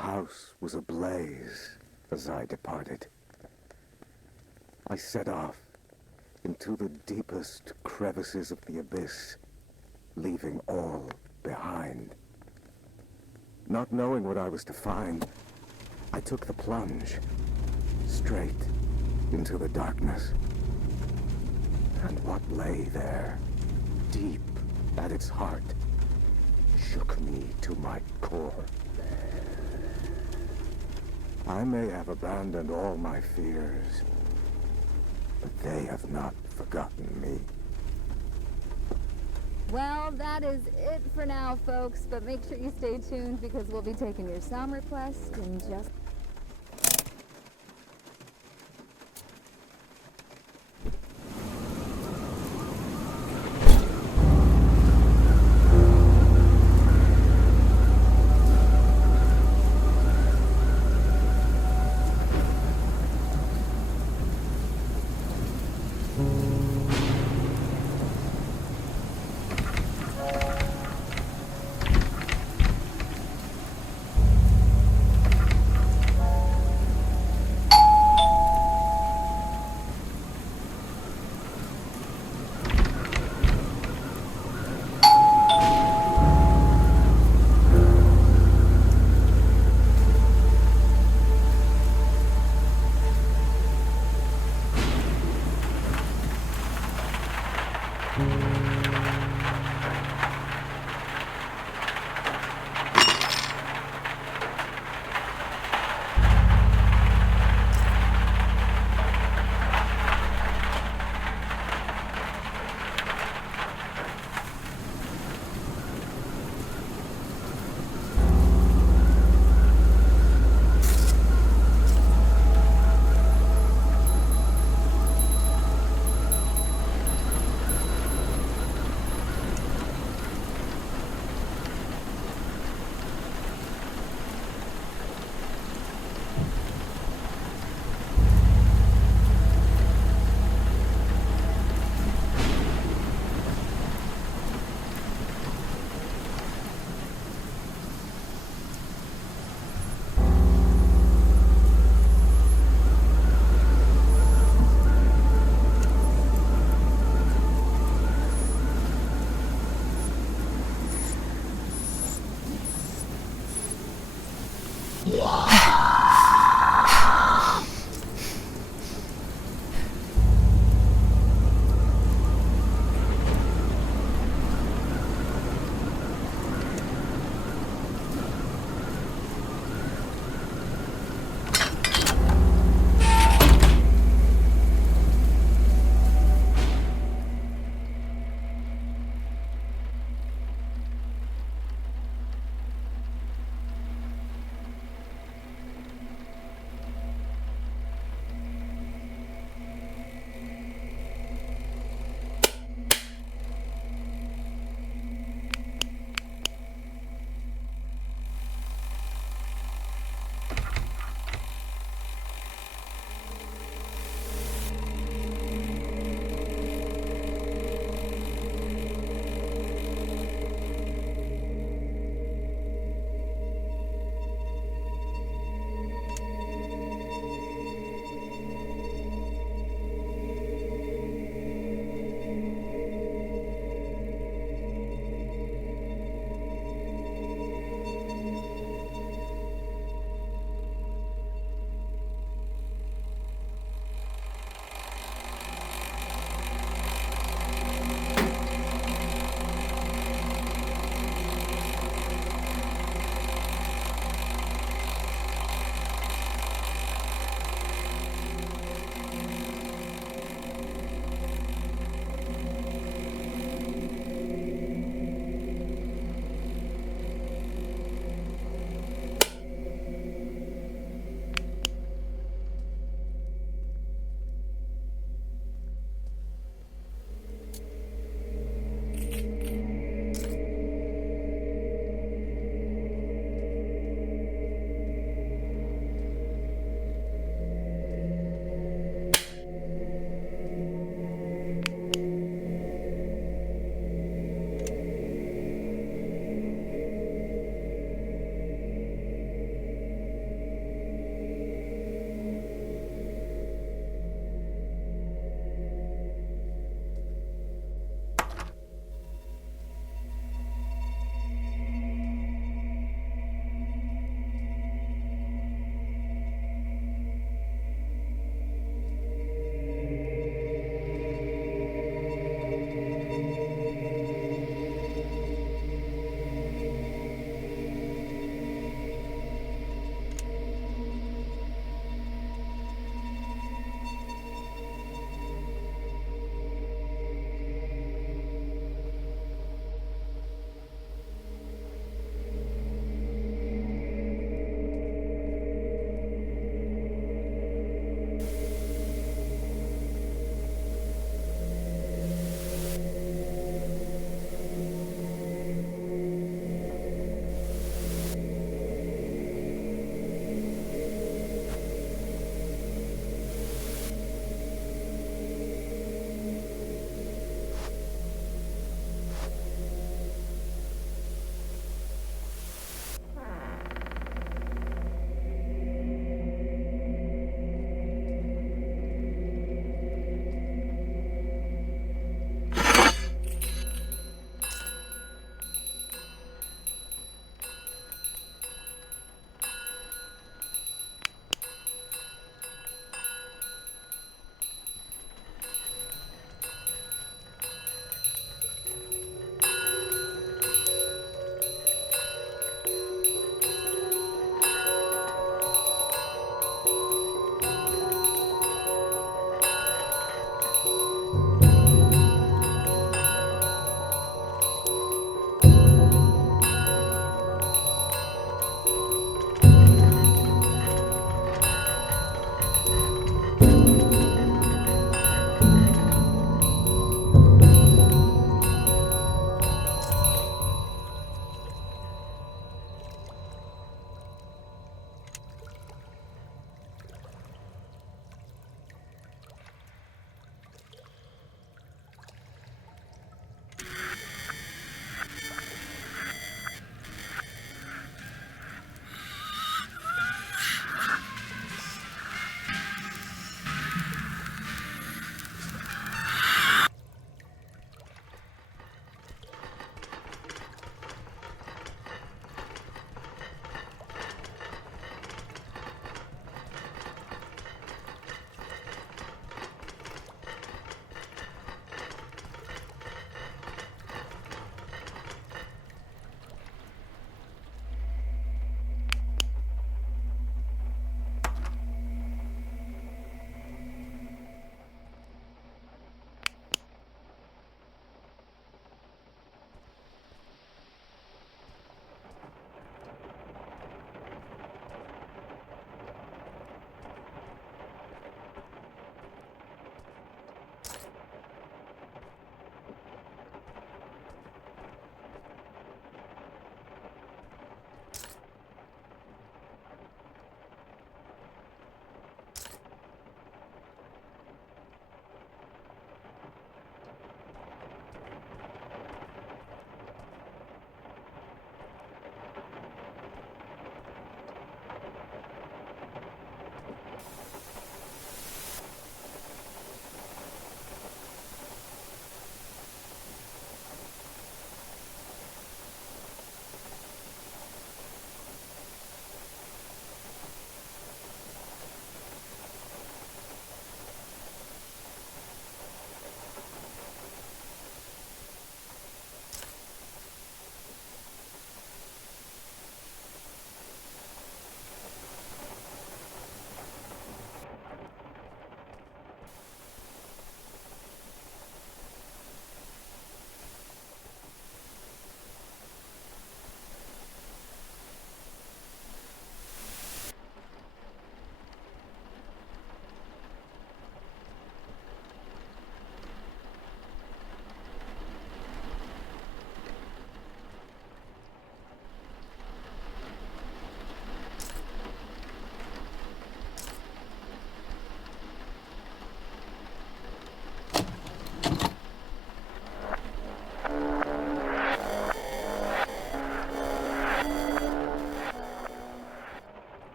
house was ablaze as I departed. I set off into the deepest crevices of the abyss, leaving all behind. Not knowing what I was to find, I took the plunge, straight into the darkness. And what lay there, deep at its heart, shook me to my core. I may have abandoned all my fears, but they have not forgotten me. Well, that is it for now, folks, but make sure you stay tuned because we'll be taking your sound request in just...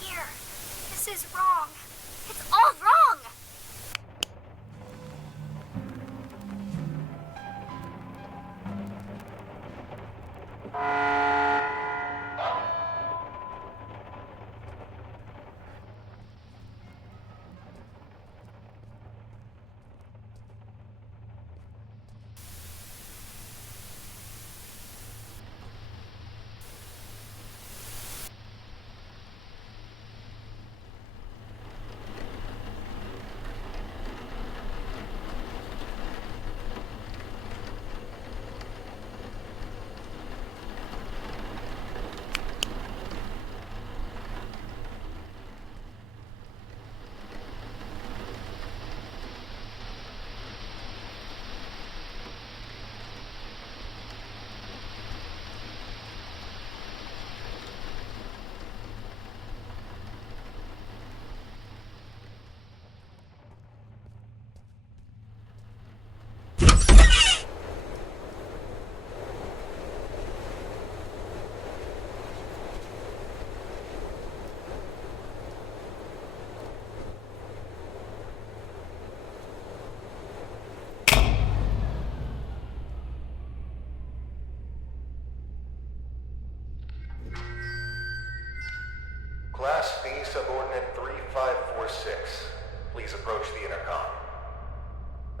here. This is wrong. It's all wrong! Class B, subordinate 3546. Please approach the intercom.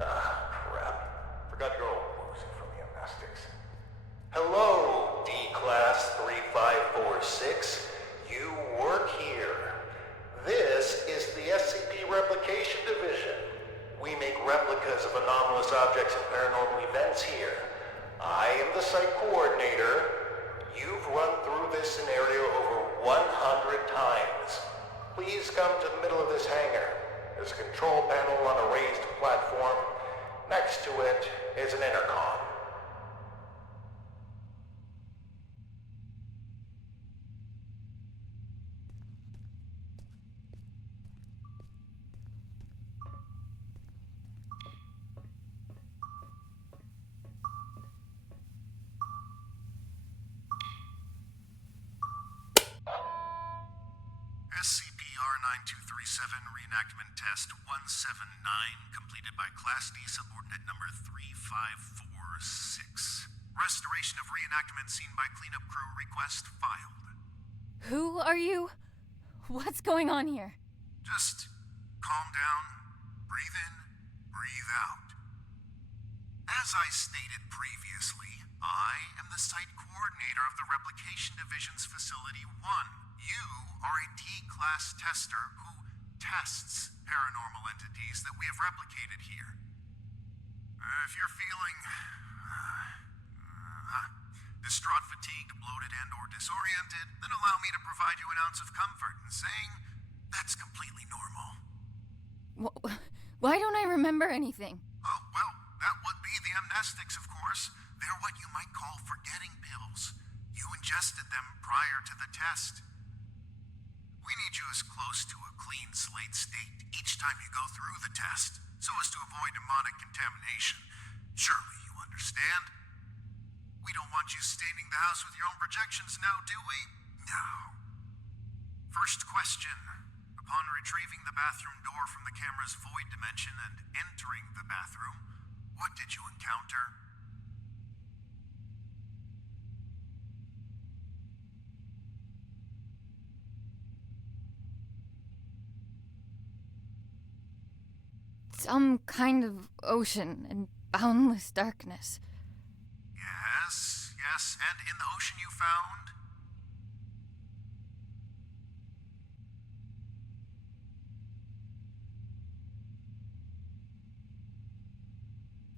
Ah, crap. Forgot your old woozy from the amnestics. Hello, D-Class 3546. You work here. This is the SCP Replication Division. We make replicas of anomalous objects and paranormal events here. I am the site coordinator. You've run through this scenario over 100 times. Please come to the middle of this hangar. There's a control panel on a raised platform. Next to it is an intercom. SCP-R9237 Reenactment Test 179 completed by Class D subordinate number 3546. Restoration of reenactment scene by cleanup crew request filed. Who are you? What's going on here? Just calm down, breathe in, breathe out. As I stated previously, I am the site coordinator of the Replication Division's Facility 1. You are a D-Class tester who tests paranormal entities that we have replicated here. If you're feeling distraught, fatigued, bloated, and/or disoriented, then allow me to provide you an ounce of comfort in saying that's completely normal. Why don't I remember anything? Oh, well, that would be the amnestics, of course. They're what you might call forgetting pills. You ingested them prior to the test. We need you as close to a clean slate state each time you go through the test, so as to avoid demonic contamination. Surely you understand? We don't want you staining the house with your own projections now, do we? No. First question. Upon retrieving the bathroom door from the camera's void dimension and entering the bathroom, what did you encounter? Some kind of ocean and boundless darkness. Yes, and in the ocean you found?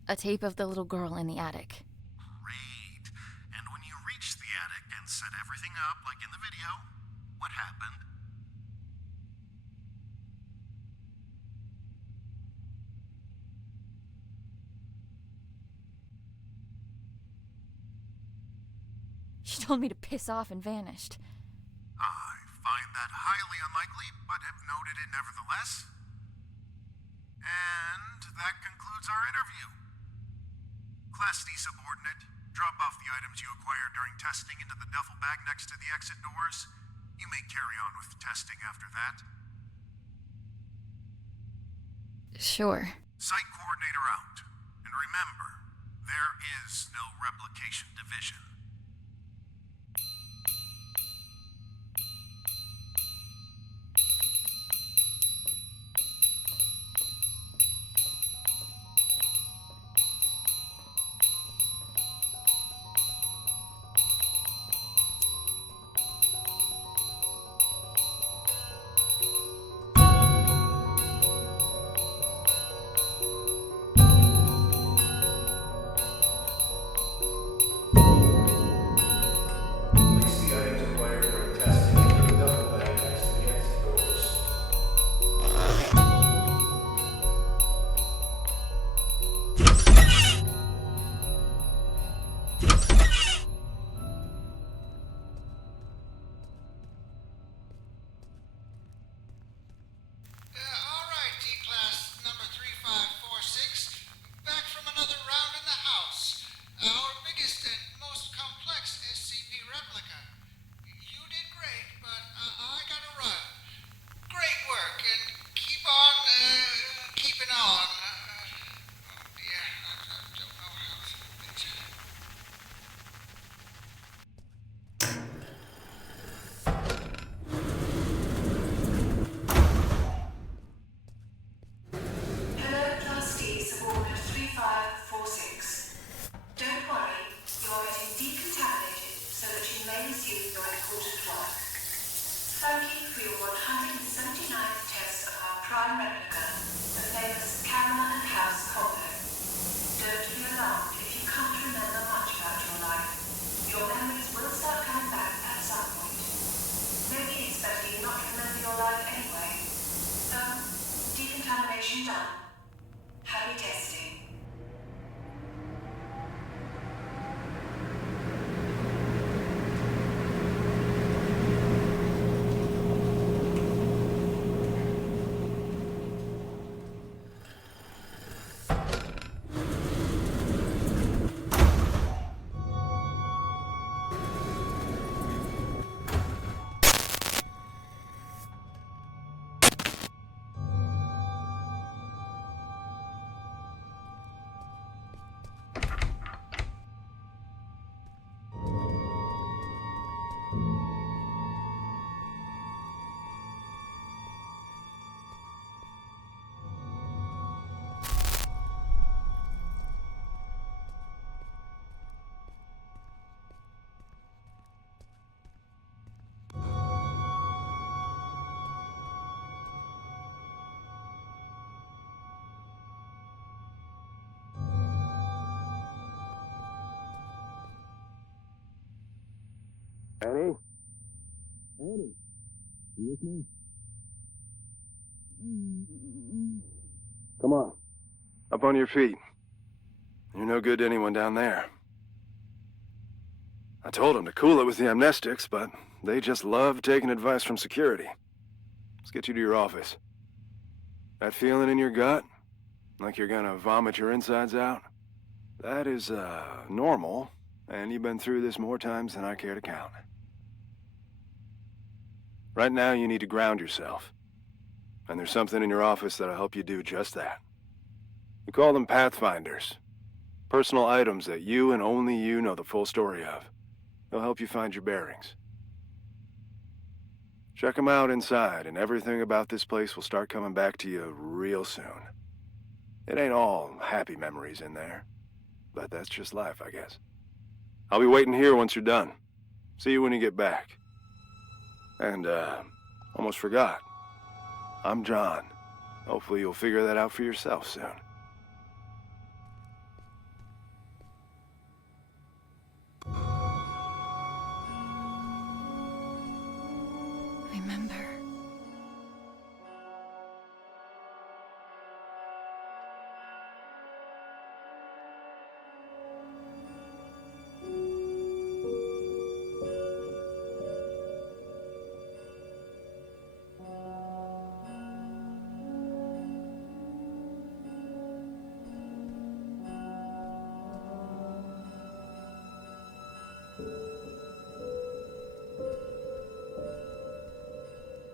A tape of the little girl in the attic. Great. And when you reached the attic and set everything up like in the video, what happened? She told me to piss off and vanished. I find that highly unlikely, but have noted it nevertheless. And that concludes our interview. Class D subordinate, drop off the items you acquired during testing into the duffel bag next to the exit doors. You may carry on with testing after that. Sure. Site coordinator out. And remember, there is no replication division. Place the items acquired during testing into the duffel bag next to the exit doors. All right, D-Class number 3546. Back from another round in the house. Our biggest and most complex SCP replica. You did great, but I gotta run. Great work, and keep on, keeping on. Oh dear, I don't know how to... Hello, Class D, subordinate 3546. Don't worry, you are getting decontaminated so that you may resume your important work. Thank you for your 179th test of our prime replica, the famous camera and house combo. Don't be alarmed if you can't remember much about your life. Your memories will start coming back at some point. Maybe it's better you not remember your life anyway. So, decontamination done. Happy testing. Annie? Annie? You with me? Come on. Up on your feet. You're no good to anyone down there. I told them to cool it with the amnestics, but they just love taking advice from security. Let's get you to your office. That feeling in your gut? Like you're gonna vomit your insides out? That is, normal, and you've been through this more times than I care to count. Right now, you need to ground yourself. And there's something in your office that'll help you do just that. We call them Pathfinders. Personal items that you and only you know the full story of. They'll help you find your bearings. Check them out inside, and everything about this place will start coming back to you real soon. It ain't all happy memories in there, but that's just life, I guess. I'll be waiting here once you're done. See you when you get back. And, almost forgot. I'm John. Hopefully you'll figure that out for yourself soon. Remember.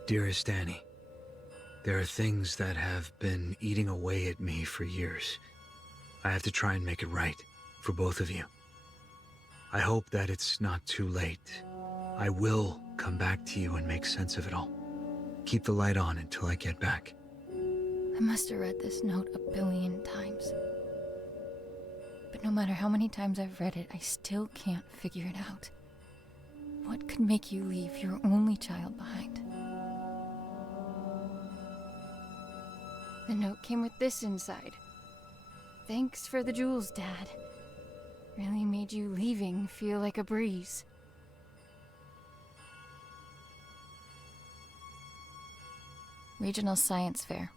Dearest Annie, there are things that have been eating away at me for years. I have to try and make it right, for both of you. I hope that it's not too late. I will come back to you and make sense of it all. Keep the light on until I get back. I must have read this note 1 billion times. But no matter how many times I've read it, I still can't figure it out. What could make you leave your only child behind? The note came with this inside. Thanks for the jewels, Dad. Really made you leaving feel like a breeze. Regional Science Fair.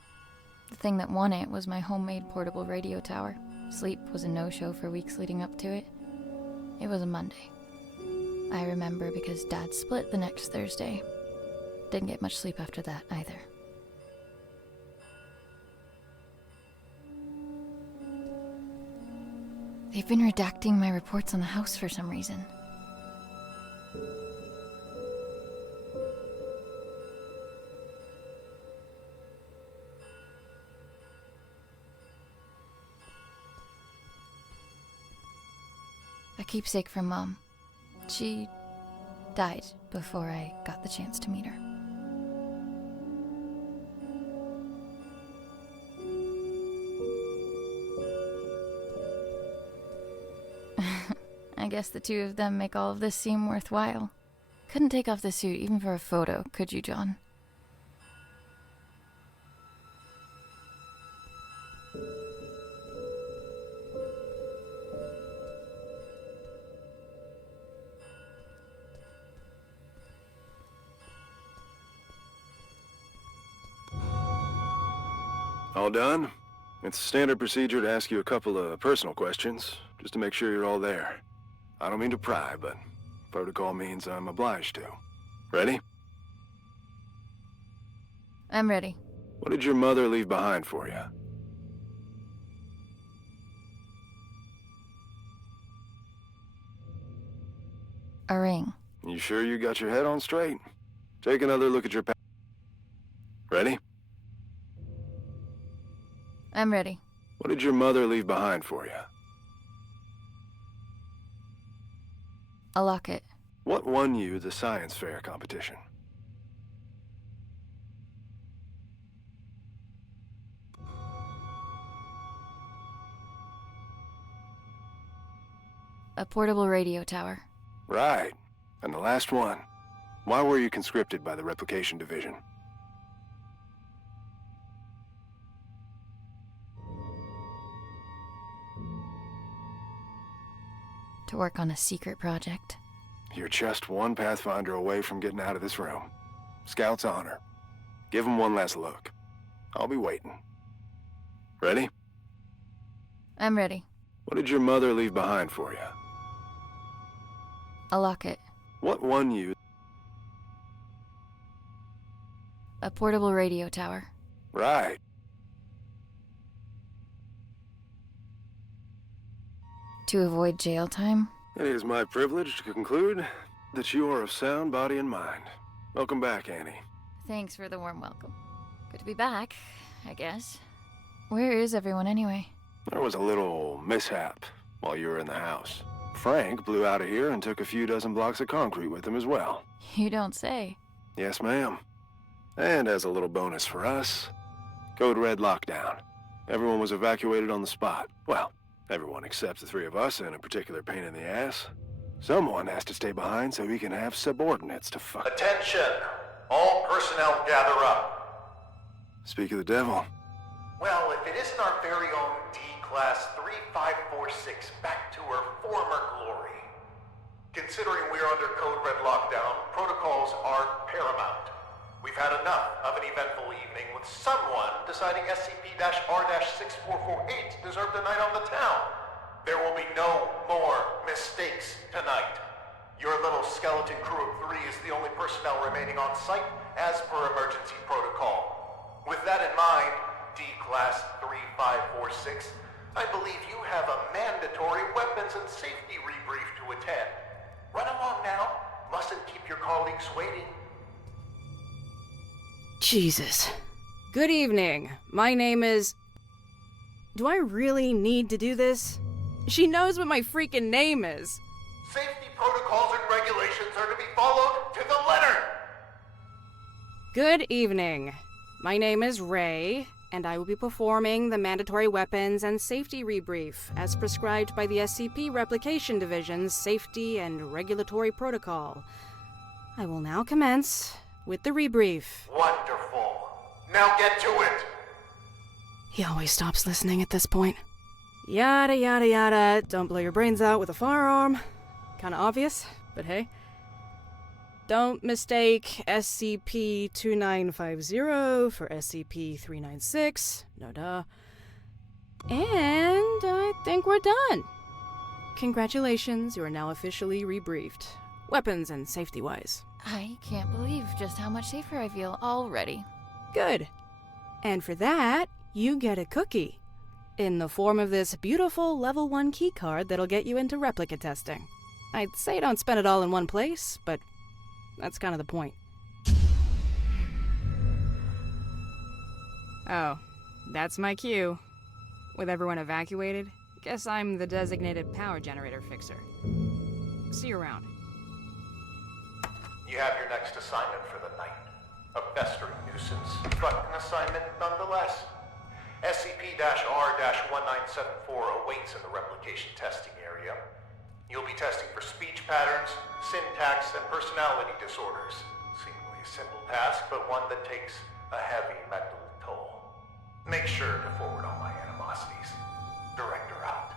The thing that won it was my homemade portable radio tower. Sleep was a no-show for weeks leading up to it. It was a Monday. I remember because Dad split the next Thursday. Didn't get much sleep after that either. They've been redacting my reports on the house for some reason. A keepsake from Mom. She died before I got the chance to meet her. I guess the two of them make all of this seem worthwhile. Couldn't take off the suit even for a photo, could you, John? All done? It's standard procedure to ask you a couple of personal questions, just to make sure you're all there. I don't mean to pry, but protocol means I'm obliged to. Ready? I'm ready. What did your mother leave behind for you? A ring. You sure you got your head on straight? Take another look at your Ready? I'm ready. What did your mother leave behind for you? A locket. What won you the science fair competition? A portable radio tower. Right. And the last one. Why were you conscripted by the replication division? To work on a secret project. You're just one Pathfinder away from getting out of this room. Scout's honor. Give him one last look. I'll be waiting. Ready? I'm ready. What did your mother leave behind for you? A locket. What won you? A portable radio tower. Right. To avoid jail time? It is my privilege to conclude that you are of sound body and mind. Welcome back, Annie. Thanks for the warm welcome. Good to be back, I guess. Where is everyone anyway? There was a little mishap while you were in the house. Frank blew out of here and took a few dozen blocks of concrete with him as well. You don't say. Yes, ma'am. And as a little bonus for us, Code Red lockdown. Everyone was evacuated on the spot. Well, everyone except the three of us and a particular pain in the ass. Someone has to stay behind so he can have subordinates to fuck. Attention! All personnel gather up. Speak of the devil. Well, if it isn't our very own D-Class 3546 back to her former glory. Considering we're under Code Red lockdown, protocols are paramount. We've had enough of an eventful evening with someone deciding SCP-R-6448 deserved a night on the town. There will be no more mistakes tonight. Your little skeleton crew of 3 is the only personnel remaining on site as per emergency protocol. With that in mind, D-Class 3546, I believe you have a mandatory weapons and safety rebrief to attend. Run along now. Mustn't keep your colleagues waiting. Jesus. Good evening. My name is... Do I really need to do this? She knows what my freaking name is. Safety protocols and regulations are to be followed to the letter! Good evening. My name is Ray, and I will be performing the mandatory weapons and safety rebrief as prescribed by the SCP Replication Division's Safety and Regulatory Protocol. I will now commence with the rebrief. Wonderful. Now get to it! He always stops listening at this point. Yada yada yada, don't blow your brains out with a firearm. Kinda obvious, but hey. Don't mistake SCP-2950 for SCP-396. No duh. And I think we're done. Congratulations, you are now officially rebriefed. Weapons and safety-wise. I can't believe just how much safer I feel already. Good. And for that, you get a cookie. In the form of this beautiful level 1 keycard that'll get you into replica testing. I'd say don't spend it all in one place, but that's kind of the point. Oh, that's my cue. With everyone evacuated, guess I'm the designated power generator fixer. See you around. You have your next assignment for the night. A festering nuisance, but an assignment nonetheless. SCP-R-1974 awaits in the replication testing area. You'll be testing for speech patterns, syntax, and personality disorders. Seemingly a simple task, but one that takes a heavy mental toll. Make sure to forward all my animosities. Director out.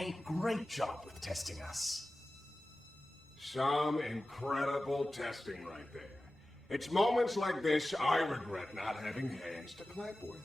A great job with testing us. Some incredible testing right there. It's moments like this I regret not having hands to clap with.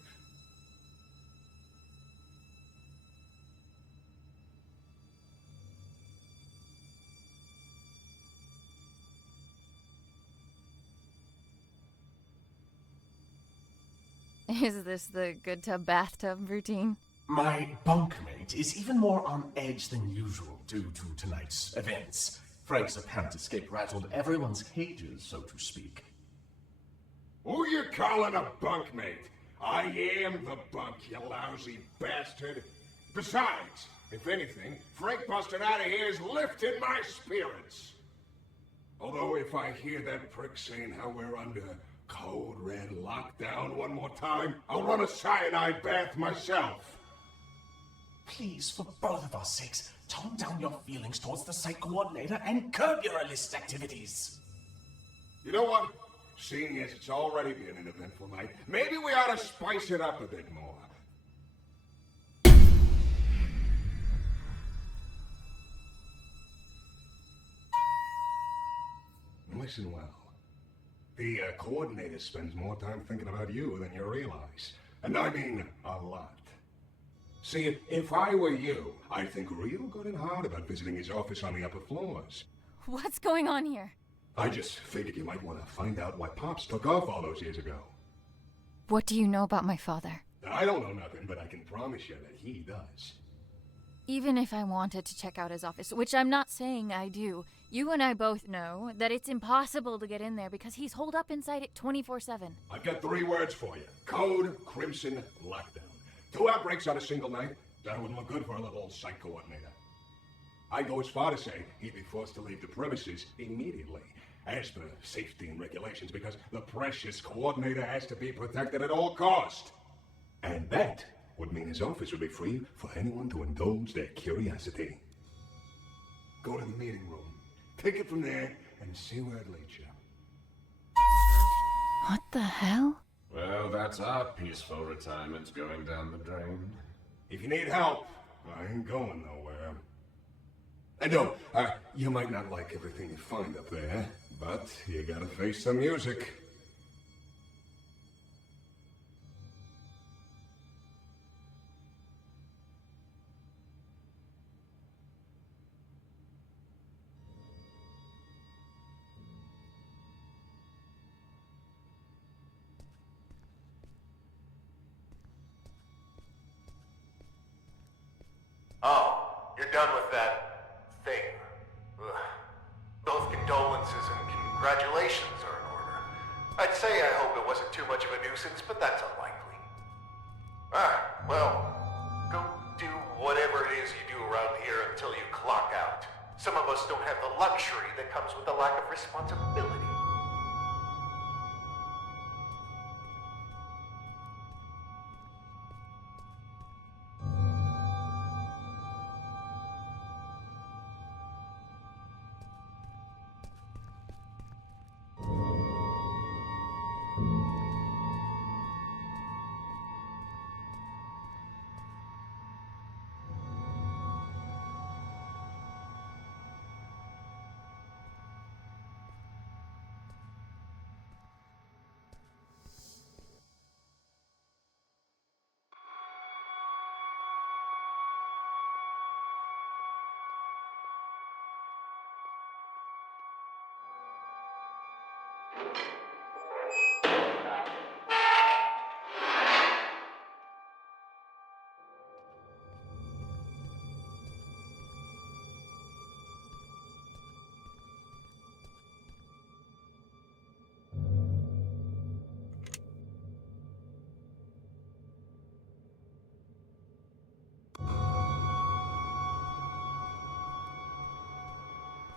Is this the good tub bathtub routine? My bunkmate is even more on edge than usual due to tonight's events. Frank's apparent escape rattled everyone's cages, so to speak. Who you calling a bunkmate? I am the bunk, you lousy bastard. Besides, if anything, Frank busting out of here has lifted my spirits. Although if I hear that prick saying how we're under code red lockdown one more time, I'll run a cyanide bath myself. Please, for both of our sakes, tone down your feelings towards the site coordinator and curb your illicit activities. You know what? Seeing as it's already been an eventful night, maybe we ought to spice it up a bit more. Listen well. The coordinator spends more time thinking about you than you realize. And I mean a lot. See, if I were you, I'd think real good and hard about visiting his office on the upper floors. What's going on here? I just figured you might want to find out why Pops took off all those years ago. What do you know about my father? I don't know nothing, but I can promise you that he does. Even if I wanted to check out his office, which I'm not saying I do, you and I both know that it's impossible to get in there because he's holed up inside it 24/7. I've got 3 words for you. Code Crimson Lockdown. 2 outbreaks on a single night? That wouldn't look good for a little site coordinator. I'd go as far to say he'd be forced to leave the premises immediately, as per safety and regulations, because the precious coordinator has to be protected at all cost. And that would mean his office would be free for anyone to indulge their curiosity. Go to the meeting room, take it from there, and see where it leads you. What the hell? Well, that's our peaceful retirement going down the drain. If you need help, I ain't going nowhere. And no, you might not like everything you find up there, but you gotta face the music. Oh, you're done with that thing. Ugh. Both condolences and congratulations are in order. I'd say I hope it wasn't too much of a nuisance, but that's unlikely. Well, go do whatever it is you do around here until you clock out. Some of us don't have the luxury that comes with the lack of responsibility.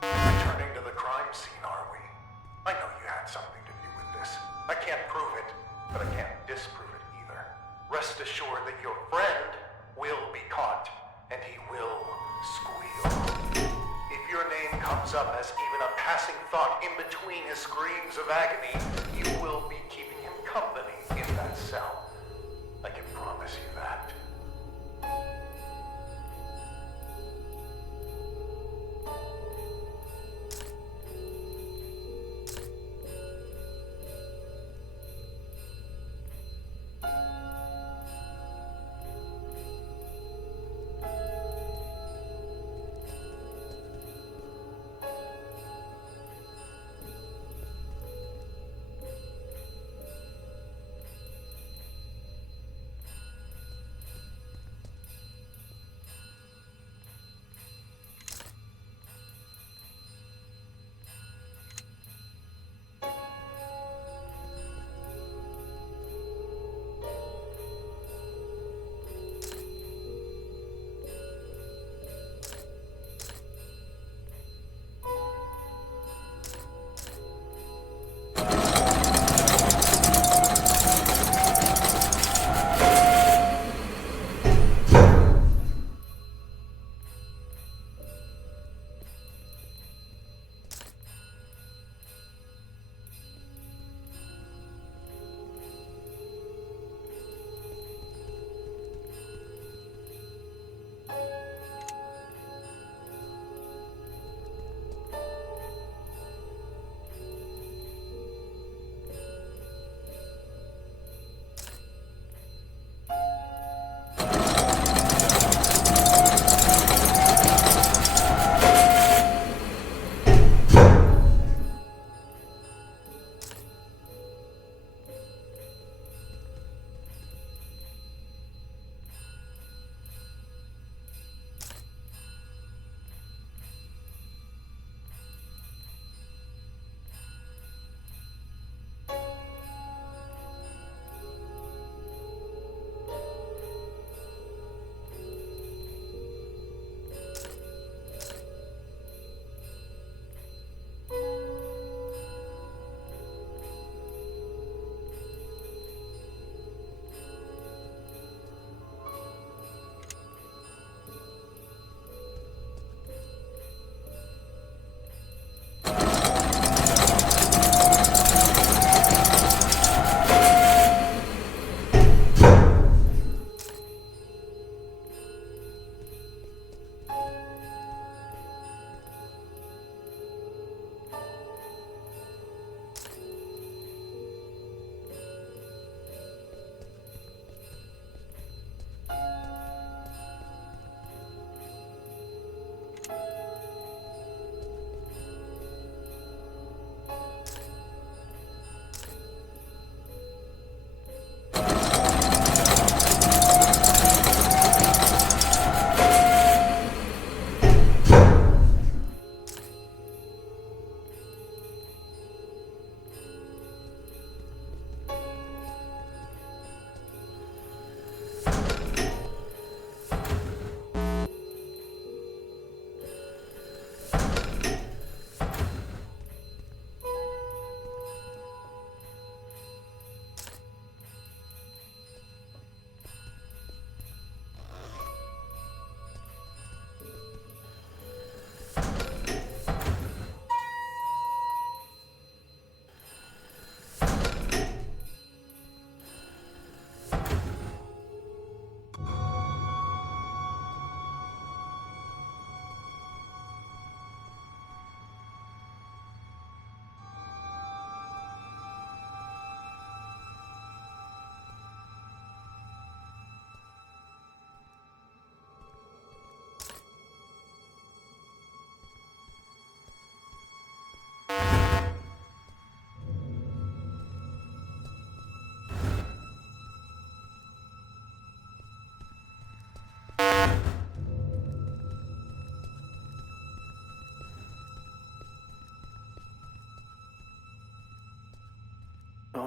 Returning to the crime scene, are we? I know you had something to do with this. I can't prove it, but I can't disprove it either. Rest assured that your friend will be caught, and he will squeal. If your name comes up as even a passing thought in between his screams of agony, you will be keeping him company in that cell. I can promise you that.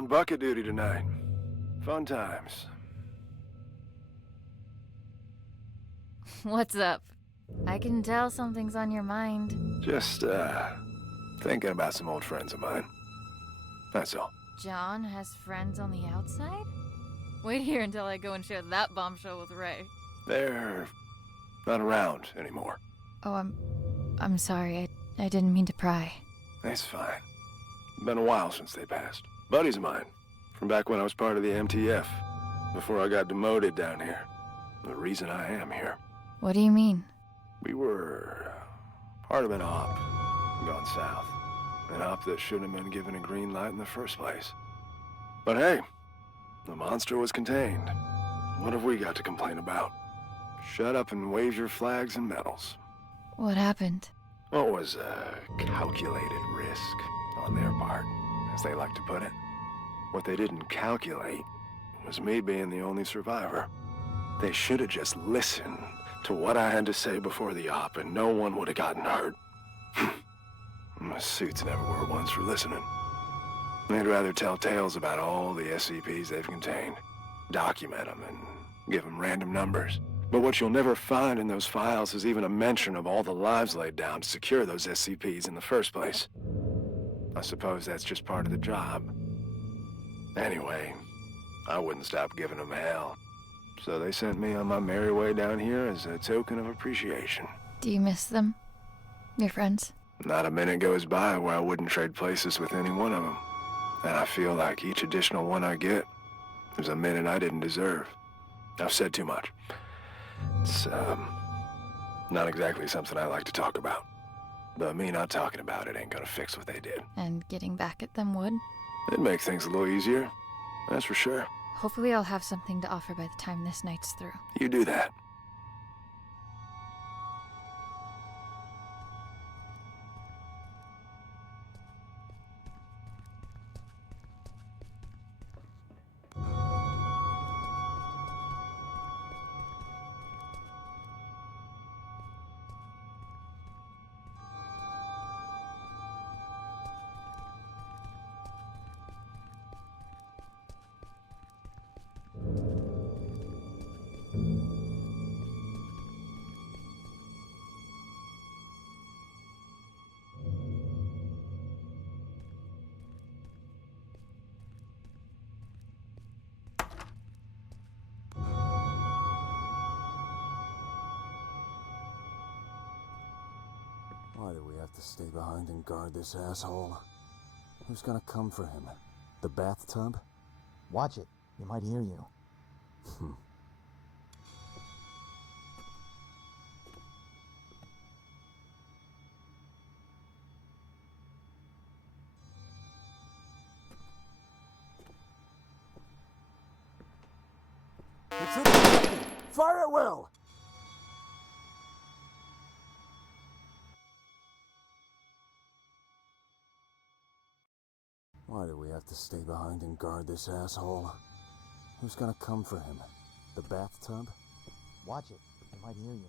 On bucket duty tonight. Fun times. What's up? I can tell something's on your mind. Just, thinking about some old friends of mine. That's all. John has friends on the outside? Wait here until I go and share that bombshell with Ray. They're not around anymore. Oh, I'm sorry. I didn't mean to pry. That's fine. Been a while since they passed. Buddies of mine, from back when I was part of the MTF, before I got demoted down here. The reason I am here. What do you mean? We were part of an op gone south. An op that shouldn't have been given a green light in the first place. But hey, the monster was contained. What have we got to complain about? Shut up and wave your flags and medals. What happened? What was a calculated risk on their part, as they like to put it. What they didn't calculate was me being the only survivor. They should have just listened to what I had to say before the op, and no one would have gotten hurt. My suits never were ones for listening. They'd rather tell tales about all the SCPs they've contained, document them, and give them random numbers. But what you'll never find in those files is even a mention of all the lives laid down to secure those SCPs in the first place. I suppose that's just part of the job. Anyway, I wouldn't stop giving them hell. So they sent me on my merry way down here as a token of appreciation. Do you miss them? Your friends? Not a minute goes by where I wouldn't trade places with any one of them. And I feel like each additional one I get is a minute I didn't deserve. I've said too much. It's, not exactly something I like to talk about. But me not talking about it ain't gonna fix what they did. And getting back at them would? It'd make things a little easier, that's for sure. Hopefully I'll have something to offer by the time this night's through. You do that. Why do we have to stay behind and guard this asshole? Who's gonna come for him? The bathtub? Watch it. He might hear you. It's in the bucket! Fire at will! Why do we have to stay behind and guard this asshole? Who's gonna come for him? The bathtub? Watch it. He might hear you.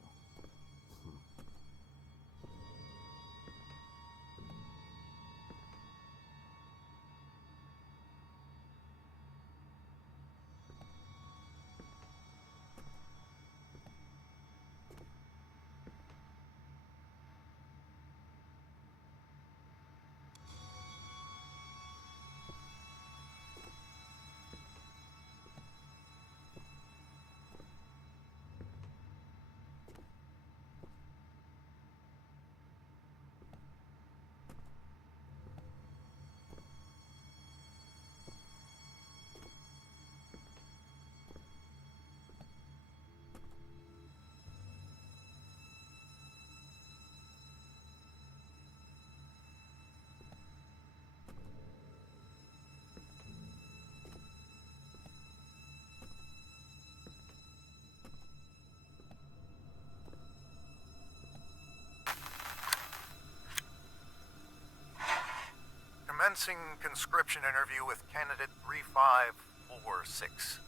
Commencing conscription interview with candidate 3546.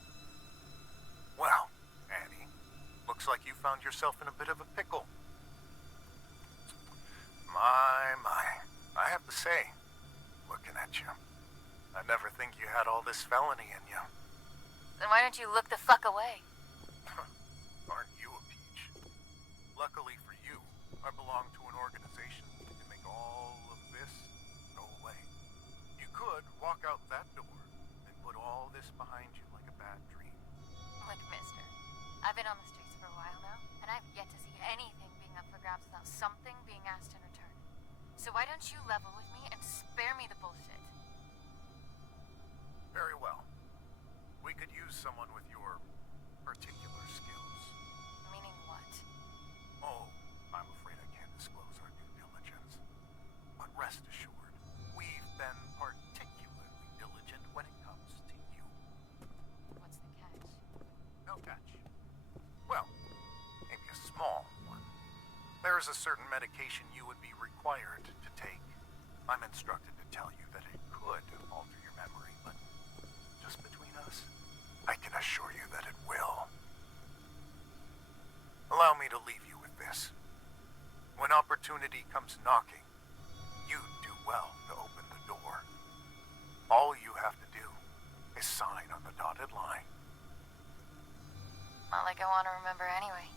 Well, Annie, looks like you found yourself in a bit of a pickle. My. I have to say, looking at you, I never think you had all this felony in you. Then why don't you look the fuck away? Aren't you a peach? Luckily for you, I belong to an organization that can make all of this go away. You could walk out that door and put all this behind you like a bad dream. Look, mister, I've been on the streets for a while now, and I've yet to see anything being up for grabs without something being asked in return. So why don't you level with me and spare me the bullshit? Very well. We could use someone with your particular skills. Meaning what? Oh, I'm afraid I can't disclose our due diligence. But rest assured, we've been particularly diligent when it comes to you. What's the catch? No catch. Well, maybe a small one. There is a certain medication you would be required to take. I'm instructed to tell you that it could alter your memory, but just between us, I can assure you that it will. Allow me to leave you with this. When opportunity comes knocking, you do well to open the door. All you have to do is sign on the dotted line. Not like I want to remember anyway.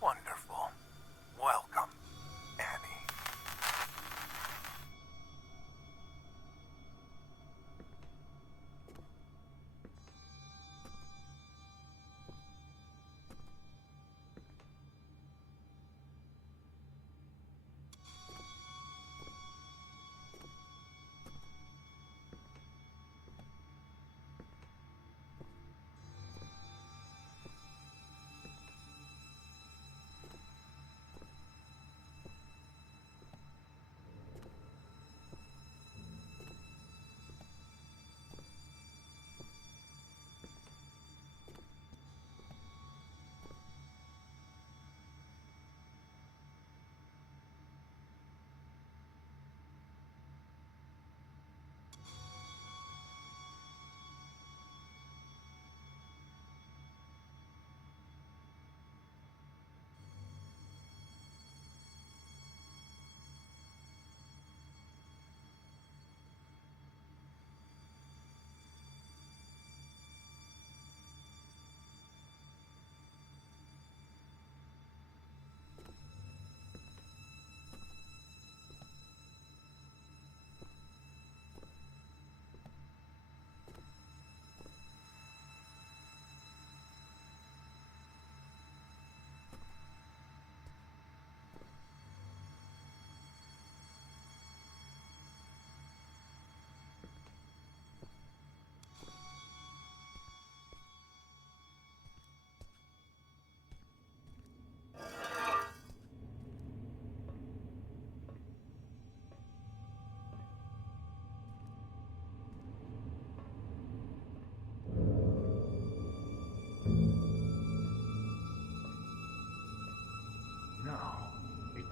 Wonderful. Welcome, Annie.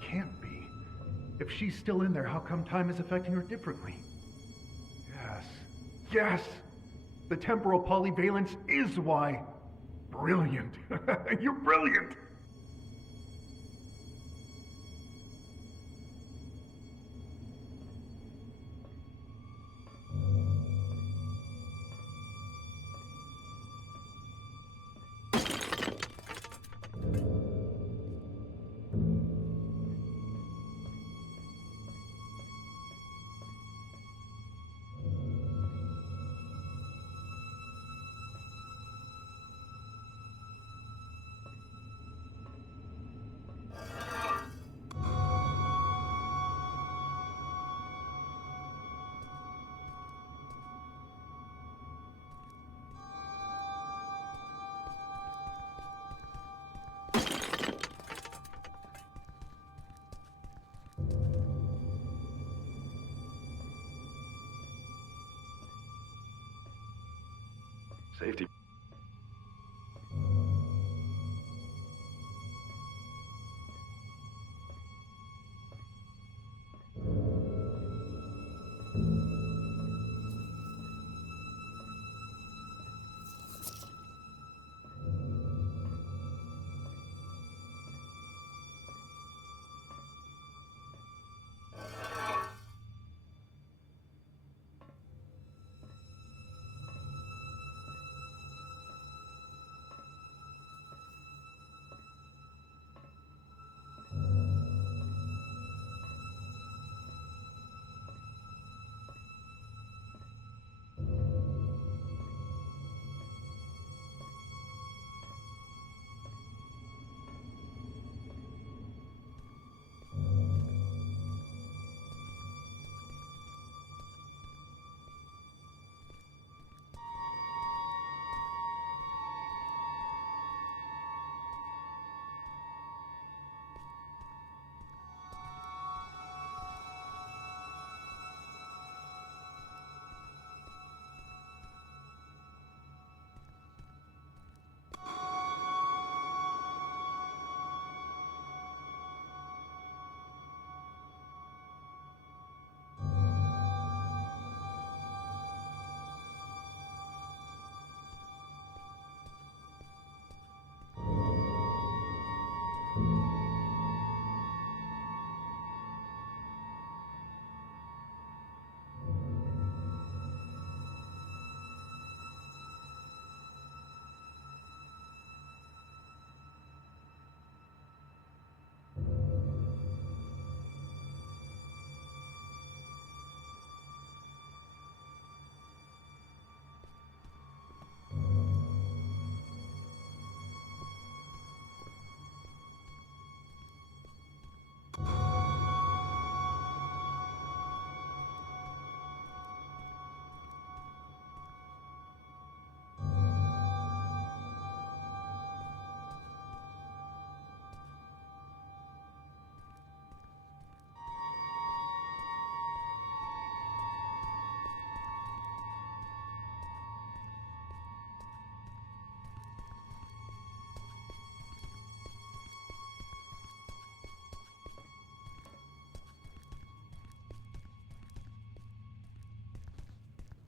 Can't be. If she's still in there, how come time is affecting her differently? Yes. Yes! The temporal polyvalence is why. Brilliant. You're brilliant!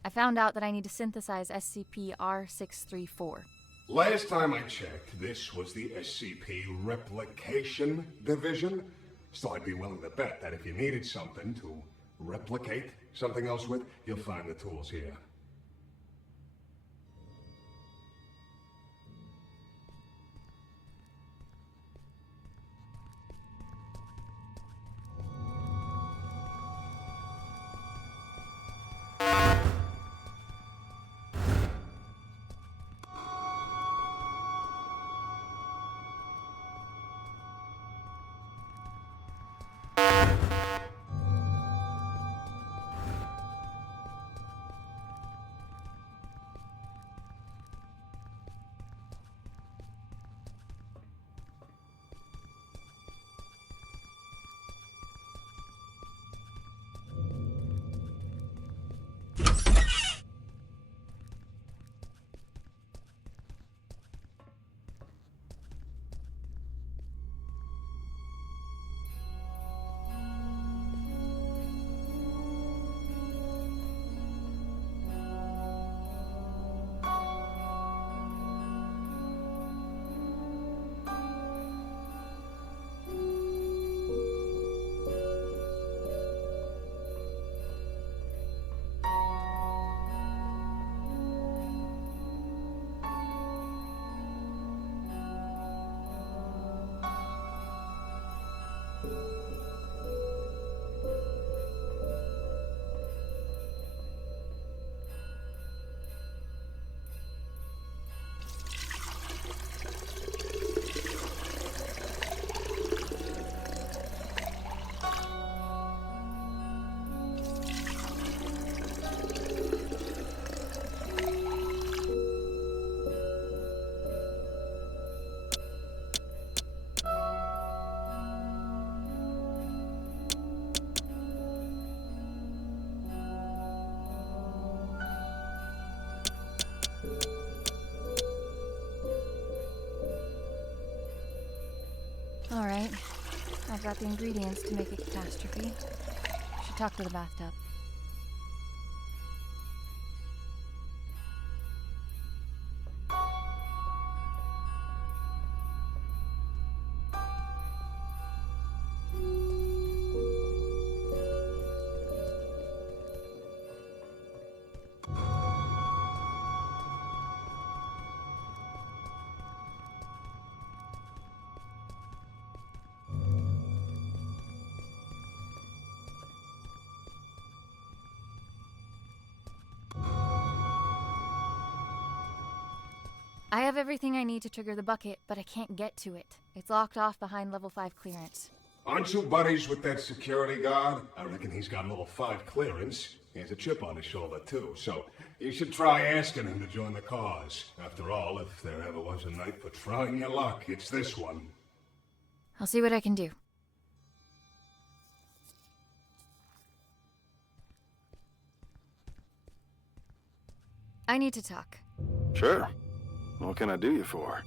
I found out that I need to synthesize SCP-R634. Last time I checked, this was the SCP Replication Division. So I'd be willing to bet that if you needed something to replicate something else with, you'll find the tools here. Alright, I've got the ingredients to make a catastrophe. Should talk to the bathtub. I have everything I need to trigger the bucket, but I can't get to it. It's locked off behind level 5 clearance. Aren't you buddies with that security guard? I reckon he's got level 5 clearance. He has a chip on his shoulder, too, so you should try asking him to join the cause. After all, if there ever was a night for trying your luck, it's this one. I'll see what I can do. I need to talk. Sure. What can I do you for?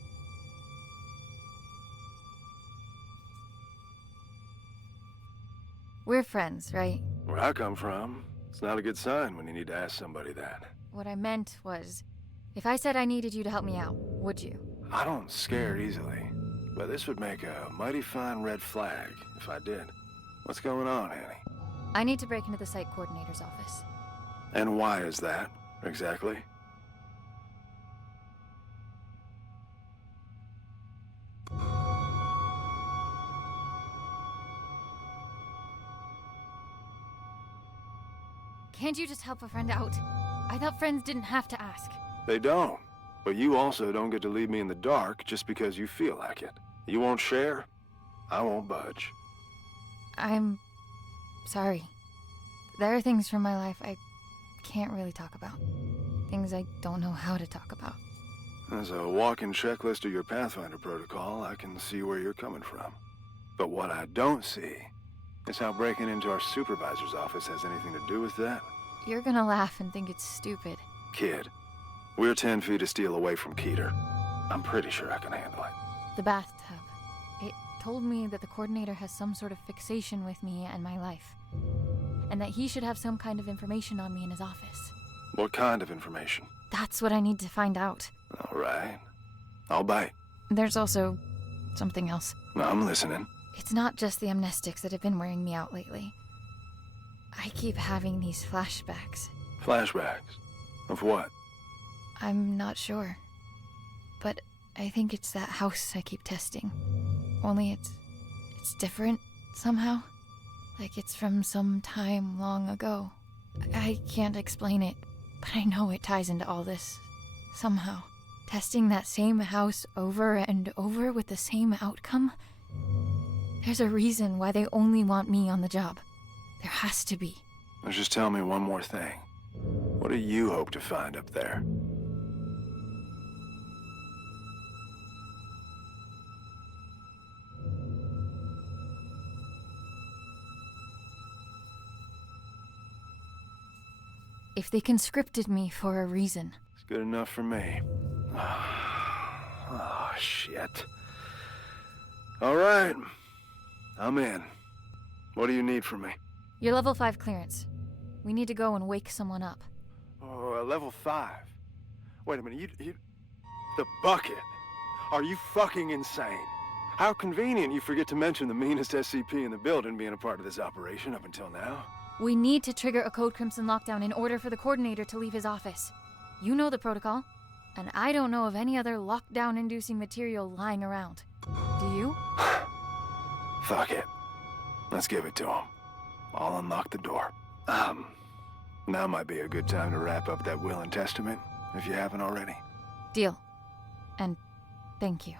We're friends, right? Where I come from, it's not a good sign when you need to ask somebody that. What I meant was, if I said I needed you to help me out, would you? I don't scare easily, but this would make a mighty fine red flag if I did. What's going on, Annie? I need to break into the site coordinator's office. And why is that, exactly? Can't you just help a friend out? I thought friends didn't have to ask. They don't. But you also don't get to leave me in the dark just because you feel like it. You won't share, I won't budge. I'm sorry. There are things from my life I can't really talk about. Things I don't know how to talk about. As a walking checklist of your Pathfinder protocol, I can see where you're coming from. But what I don't see is how breaking into our supervisor's office has anything to do with that. You're gonna laugh and think it's stupid. Kid, we're 10 feet of steel away from Keter. I'm pretty sure I can handle it. The bathtub. It told me that the coordinator has some sort of fixation with me and my life. And that he should have some kind of information on me in his office. What kind of information? That's what I need to find out. All right. I'll bite. There's also something else. I'm listening. It's not just the amnestics that have been wearing me out lately. I keep having these flashbacks. Flashbacks? Of what? I'm not sure. But I think it's that house I keep testing. Only it's different somehow. Like it's from some time long ago. I can't explain it, but I know it ties into all this. Somehow. Testing that same house over and over with the same outcome? There's a reason why they only want me on the job. There has to be. Now just tell me one more thing. What do you hope to find up there? If they conscripted me for a reason. It's good enough for me. Oh, shit. All right. I'm in. What do you need from me? Your level 5 clearance. We need to go and wake someone up. Oh, level 5. Wait a minute, you... The bucket? Are you fucking insane? How convenient you forget to mention the meanest SCP in the building being a part of this operation up until now. We need to trigger a Code Crimson lockdown in order for the coordinator to leave his office. You know the protocol, and I don't know of any other lockdown-inducing material lying around. Do you? Fuck it. Let's give it to him. I'll unlock the door. Now might be a good time to wrap up that will and testament, if you haven't already. Deal. And thank you.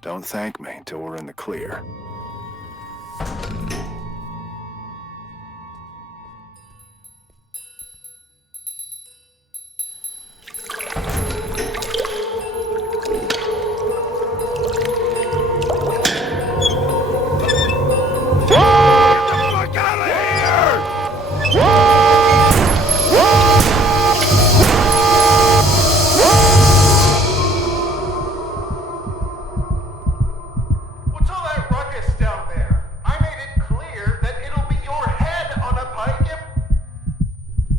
Don't thank me till we're in the clear. What's all that ruckus down there? I made it clear that it'll be your head on a pike if...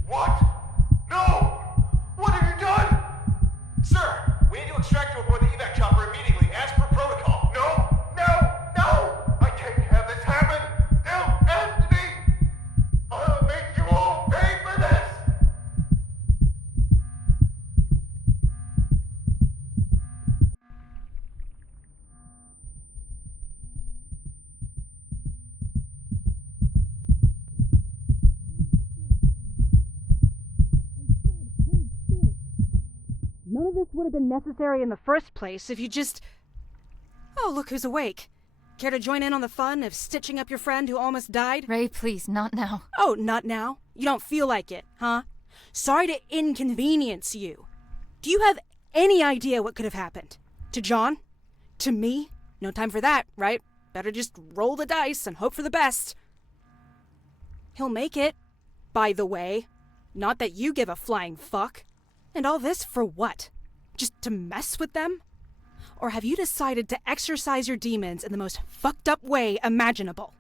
What? No! What have you done? Sir, we need to extract you aboard the evac chopper immediately, as per protocol. No! No! No! I can't have this happen! They'll end me! I'll make you all pay for this! None of this would have been necessary in the first place if you just... Oh, look who's awake. Care to join in on the fun of stitching up your friend who almost died? Ray, please, not now. Oh, not now? You don't feel like it, huh? Sorry to inconvenience you. Do you have any idea what could have happened? To John? To me? No time for that, right? Better just roll the dice and hope for the best. He'll make it, by the way. Not that you give a flying fuck. And all this for what? Just to mess with them? Or have you decided to exercise your demons in the most fucked up way imaginable?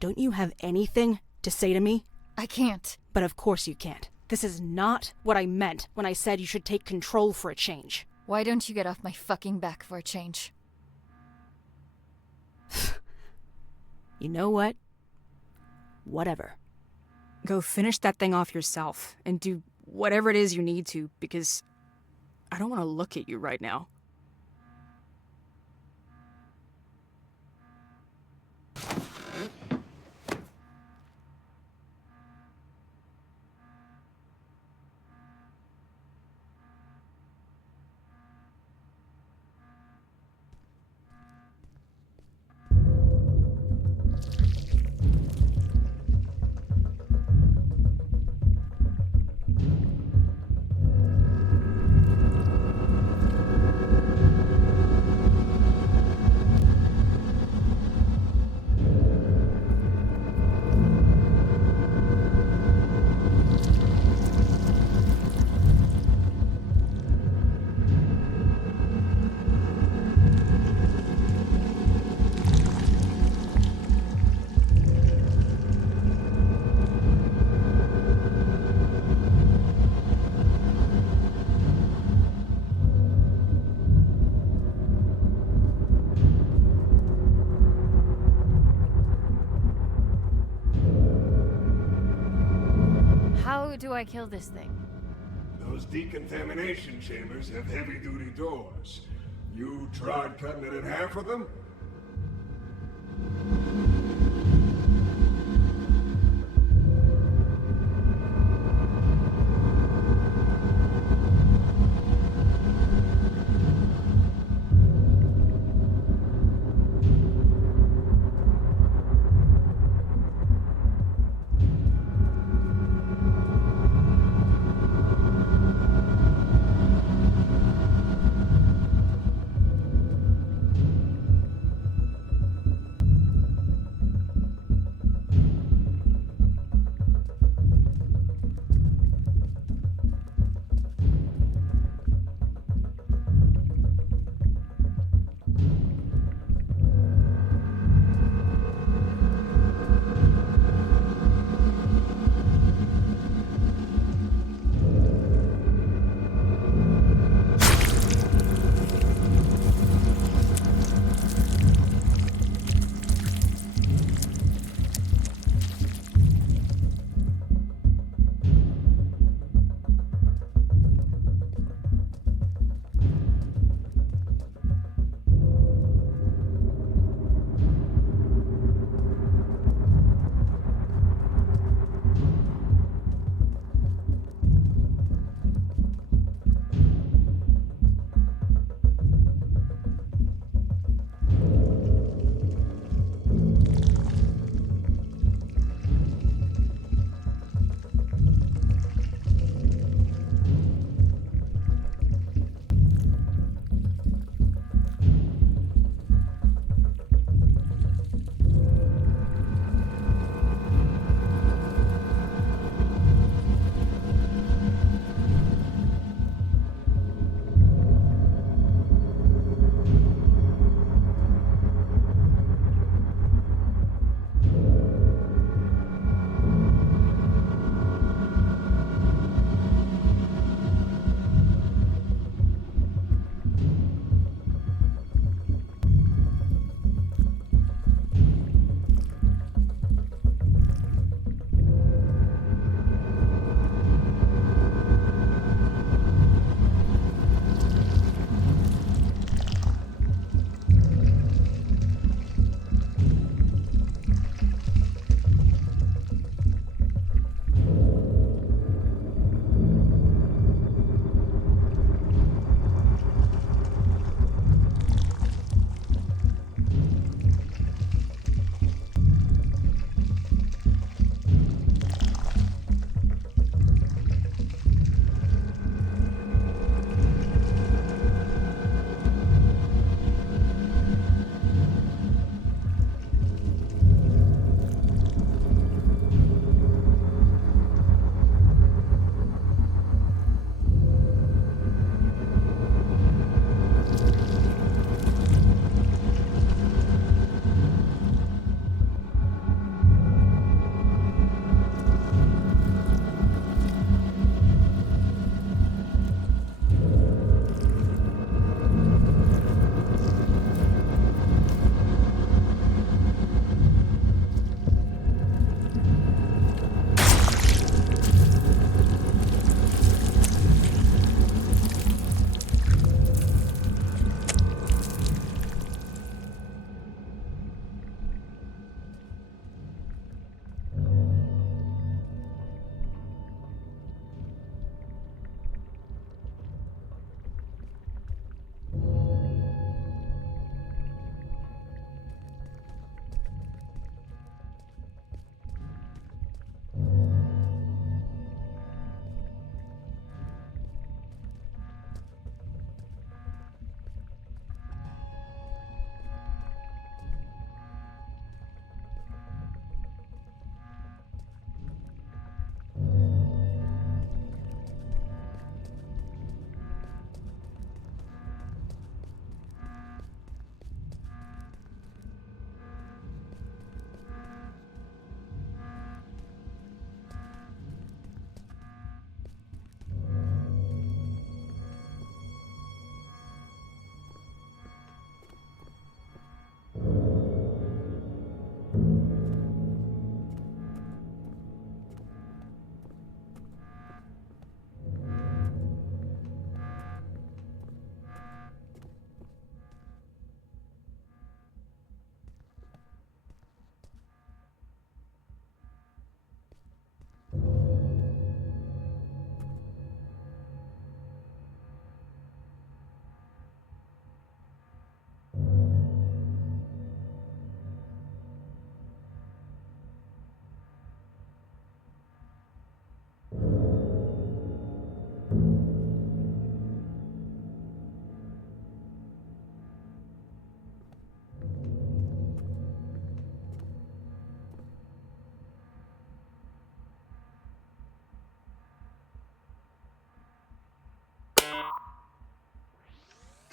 Don't you have anything to say to me? I can't. But of course you can't. This is not what I meant when I said you should take control for a change. Why don't you get off my fucking back for a change? You know what? Whatever. Go finish that thing off yourself and do whatever it is you need to, because I don't want to look at you right now. do I kill this thing? Those decontamination chambers have heavy-duty doors. You tried cutting it in half with them?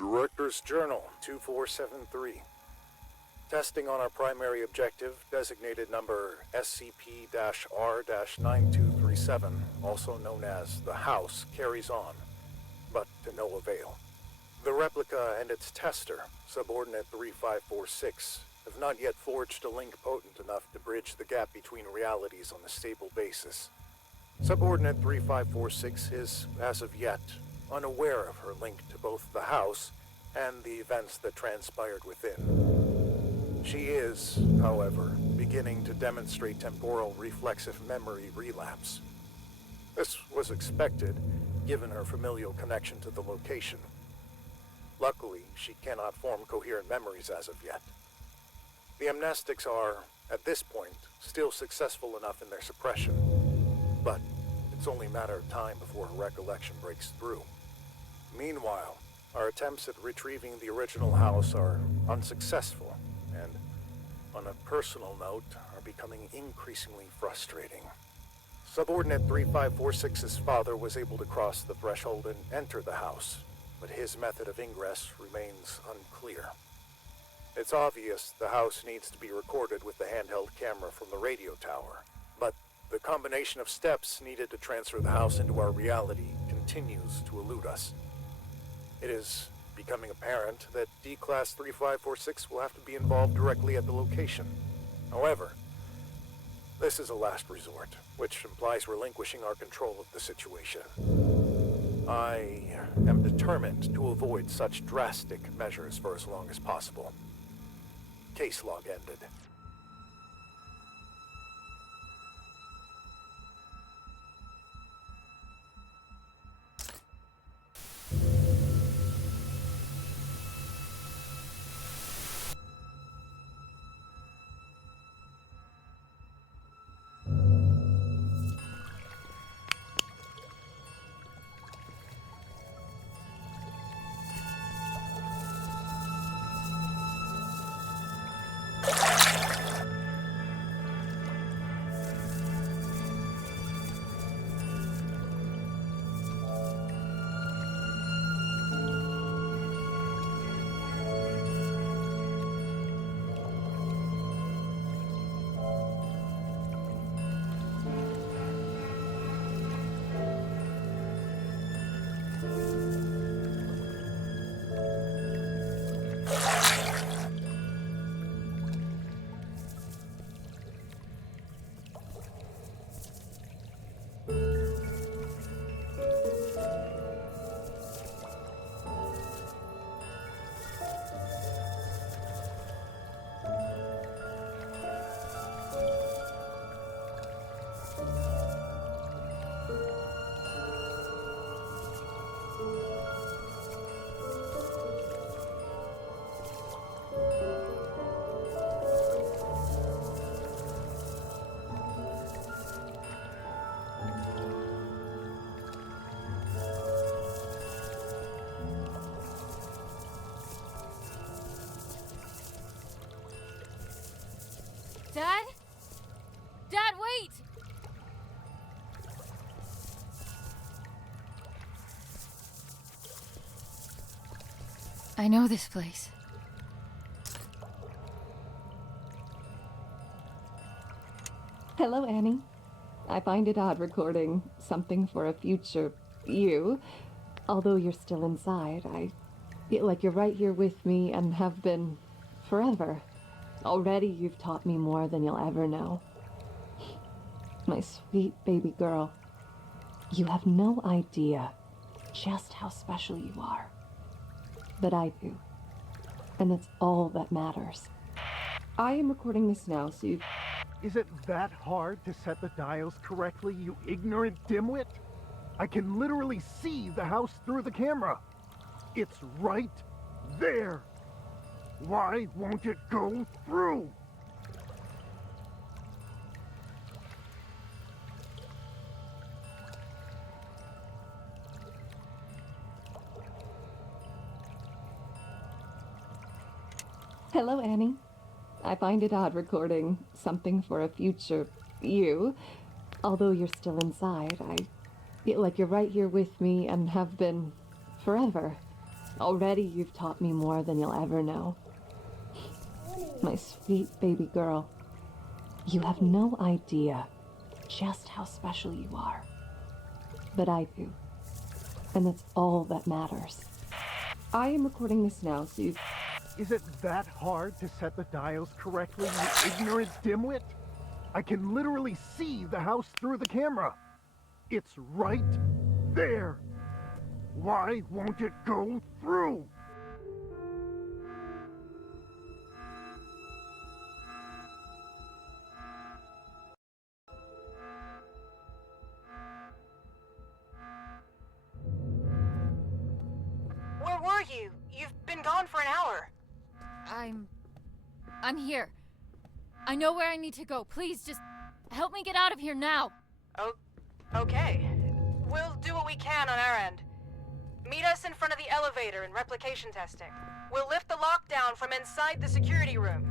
Director's Journal 2473. Testing on our primary objective, designated number SCP-R-9237, also known as the House, carries on, but to no avail. The replica and its tester, Subordinate 3546, have not yet forged a link potent enough to bridge the gap between realities on a stable basis. Subordinate 3546 is, as of yet, unaware of her link to both the House and the events that transpired within. She is, however, beginning to demonstrate temporal reflexive memory relapse. This was expected, given her familial connection to the location. Luckily, she cannot form coherent memories as of yet. The amnestics are, at this point, still successful enough in their suppression, but it's only a matter of time before her recollection breaks through. Meanwhile, our attempts at retrieving the original house are unsuccessful, and, on a personal note, are becoming increasingly frustrating. Subordinate 3546's father was able to cross the threshold and enter the house, but his method of ingress remains unclear. It's obvious the house needs to be recorded with the handheld camera from the radio tower, but the combination of steps needed to transfer the house into our reality continues to elude us. It is becoming apparent that D-Class 3546 will have to be involved directly at the location. However, this is a last resort, which implies relinquishing our control of the situation. I am determined to avoid such drastic measures for as long as possible. Case log ended. Dad? Dad, wait! I know this place. Hello, Annie. I find it odd recording something for a future you. Although you're still inside, I feel like you're right here with me and have been forever. Already you've taught me more than you'll ever know. My sweet baby girl, you have no idea just how special you are. But I do. And that's all that matters. I am recording this now, so you... Is it that hard to set the dials correctly, you ignorant dimwit? I can literally see the house through the camera. It's right there. Why won't it go through? Hello, Annie. I find it odd recording something for a future you. Although you're still inside, I feel like you're right here with me and have been forever. Already you've taught me more than you'll ever know. My sweet baby girl. You have no idea just how special you are. But I do. And that's all that matters. I am recording this now, so you... Is it that hard to set the dials correctly, you ignorant dimwit? I can literally see the house through the camera. It's right there. Why won't it go through? Where were you? You've been gone for an hour. I'm here. I know where I need to go. Please, just help me get out of here now. Oh, okay. We'll do what we can on our end. Meet us in front of the elevator in replication testing. We'll lift the lockdown from inside the security room.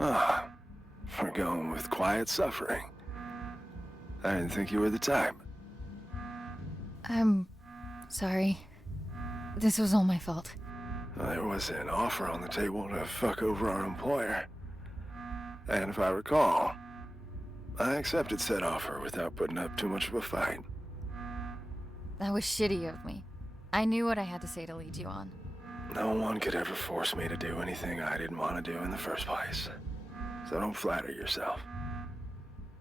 Ah, we're going with quiet suffering. I didn't think you were the type. I'm sorry. This was all my fault. There was an offer on the table to fuck over our employer. And if I recall, I accepted said offer without putting up too much of a fight. That was shitty of me. I knew what I had to say to lead you on. No one could ever force me to do anything I didn't want to do in the first place. So don't flatter yourself.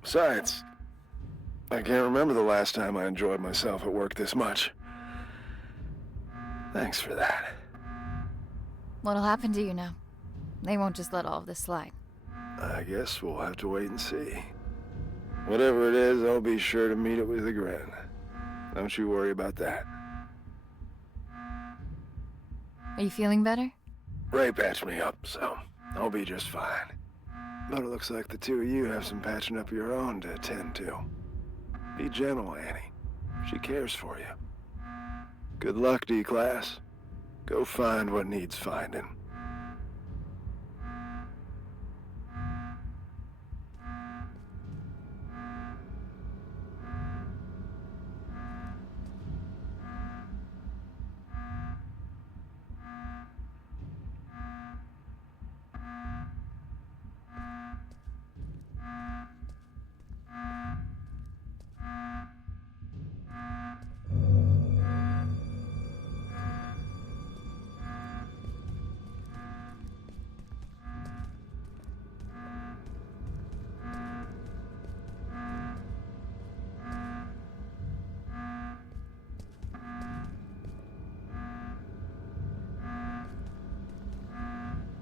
Besides, I can't remember the last time I enjoyed myself at work this much. Thanks for that. What'll happen to you now? They won't just let all of this slide. I guess we'll have to wait and see. Whatever it is, I'll be sure to meet it with a grin. Don't you worry about that. Are you feeling better? Ray patched me up, so I'll be just fine. But it looks like the two of you have some patching up your own to attend to. Be gentle, Annie. She cares for you. Good luck, D-Class. Go find what needs finding.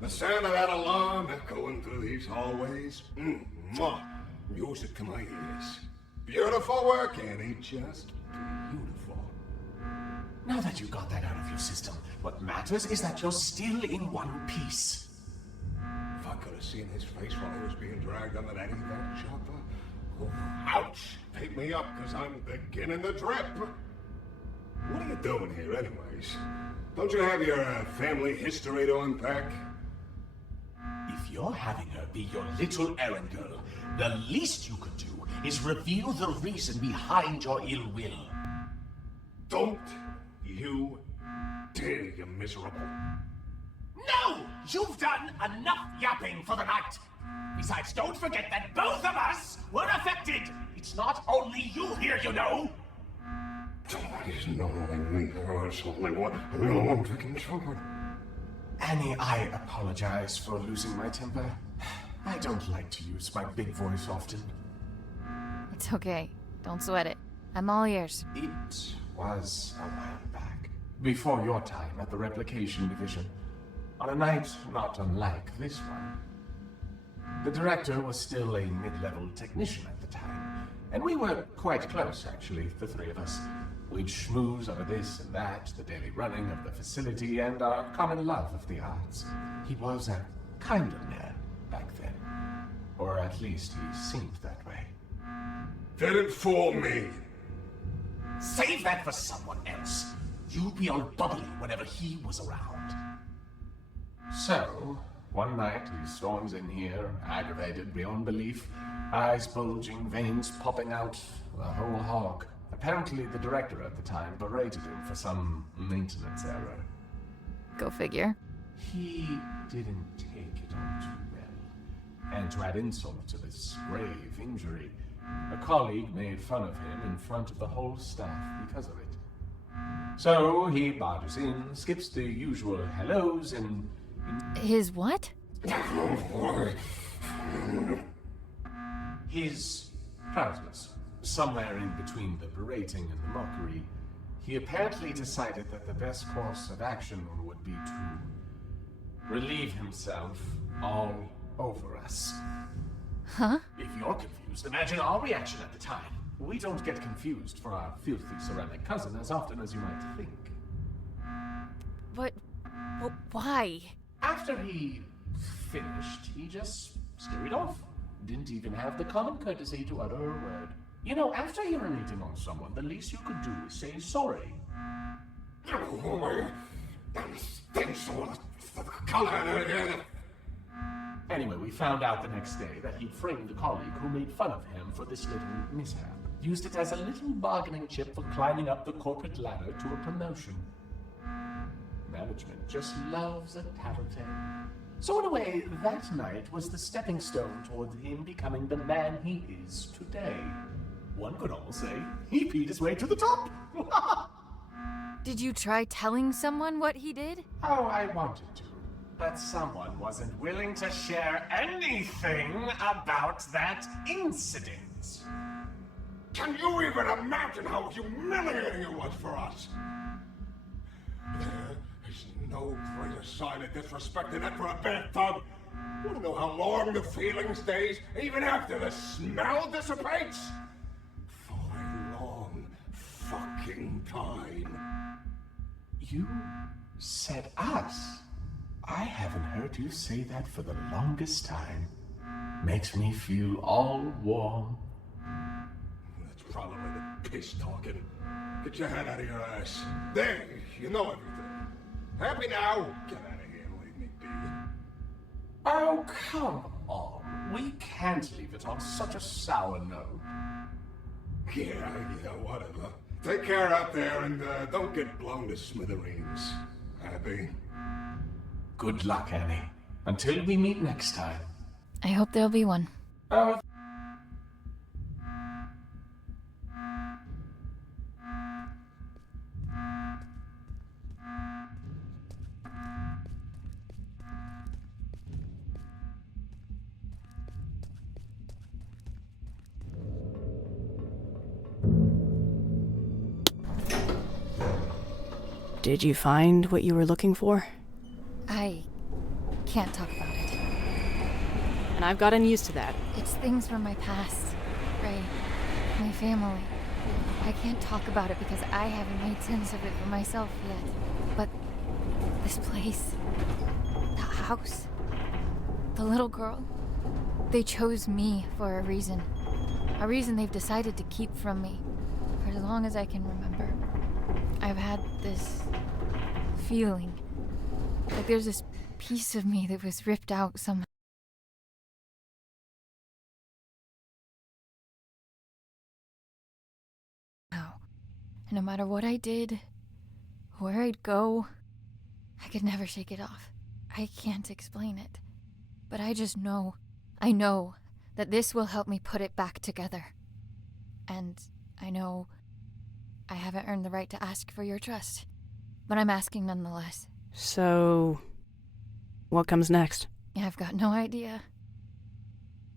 The sound of that alarm echoing through these hallways. Music to my ears. Beautiful work, Annie. Just beautiful. Now that you got that out of your system, what matters is that you're still in one piece. If I could have seen his face while he was being dragged under that evac chopper. Oh, ouch! Pick me up, because I'm beginning to drip. What are you doing here, anyways? Don't you have your family history to unpack? If you're having her be your little errand girl, the least you could do is reveal the reason behind your ill will. Don't you dare, you miserable. No! You've done enough yapping for the night! Besides, don't forget that both of us were affected! It's not only you here, you know! Somebody's gnawing me. There's only one freaking sword. Annie, I apologize for losing my temper. I don't like to use my big voice often. It's okay. Don't sweat it. I'm all ears. It was a while back, before your time at the Replication Division, on a night not unlike this one. The director was still a mid-level technician at the time, and we were quite close, actually, the three of us. We'd schmooze over this and that, the daily running of the facility, and our common love of the arts. He was a kinder man back then. Or at least he seemed that way. Didn't fool me. Save that for someone else. You'd be all bubbly whenever he was around. So, one night he storms in here, aggravated beyond belief, eyes bulging, veins popping out, the whole hog. Apparently the director at the time berated him for some maintenance error. Go figure. He didn't take it all too well. And to add insult to this grave injury, a colleague made fun of him in front of the whole staff because of it. So he barges in, skips the usual hellos, and... His what? His trousers. Somewhere in between the berating and the mockery, he apparently decided that the best course of action would be to relieve himself all over us. Huh? If you're confused, imagine our reaction at the time. We don't get confused for our filthy ceramic cousin as often as you might think. But why? After he finished, he just scurried off. Didn't even have the common courtesy to utter a word. You know, after urinating on someone, the least you could do is say sorry. Anyway, we found out the next day that he'd framed a colleague who made fun of him for this little mishap. Used it as a little bargaining chip for climbing up the corporate ladder to a promotion. Management just loves a tattletale. So in a way, that night was the stepping stone toward him becoming the man he is today. One could almost say he peed his way to the top. Did you try telling someone what he did? Oh, I wanted to. But someone wasn't willing to share anything about that incident. Can you even imagine how humiliating it was for us? There is no greater sign of disrespect than that for a bathtub. Want to know how long the feeling stays, even after the smell dissipates? For a long fucking time. You said us? I haven't heard you say that for the longest time. Makes me feel all warm. That's probably the piss talking. Get your head out of your ass. There, you know everything. Happy now? Get out of here and leave me be. Oh, come on. We can't leave it on such a sour note. Yeah, whatever. Take care out there and don't get blown to smithereens. Happy? Good luck, Annie. Until we meet next time. I hope there'll be one. Did you find what you were looking for? I can't talk about it. And I've gotten used to that. It's things from my past, Ray. My family. I can't talk about it because I haven't made sense of it for myself yet. But this place, the house, the little girl, they chose me for a reason. A reason they've decided to keep from me for as long as I can remember. I've had this feeling like there's this piece of me that was ripped out somehow. And no matter what I did, where I'd go, I could never shake it off. I can't explain it. But I just know, I know that this will help me put it back together. And I know I haven't earned the right to ask for your trust, but I'm asking nonetheless. So, What comes next? I've got no idea.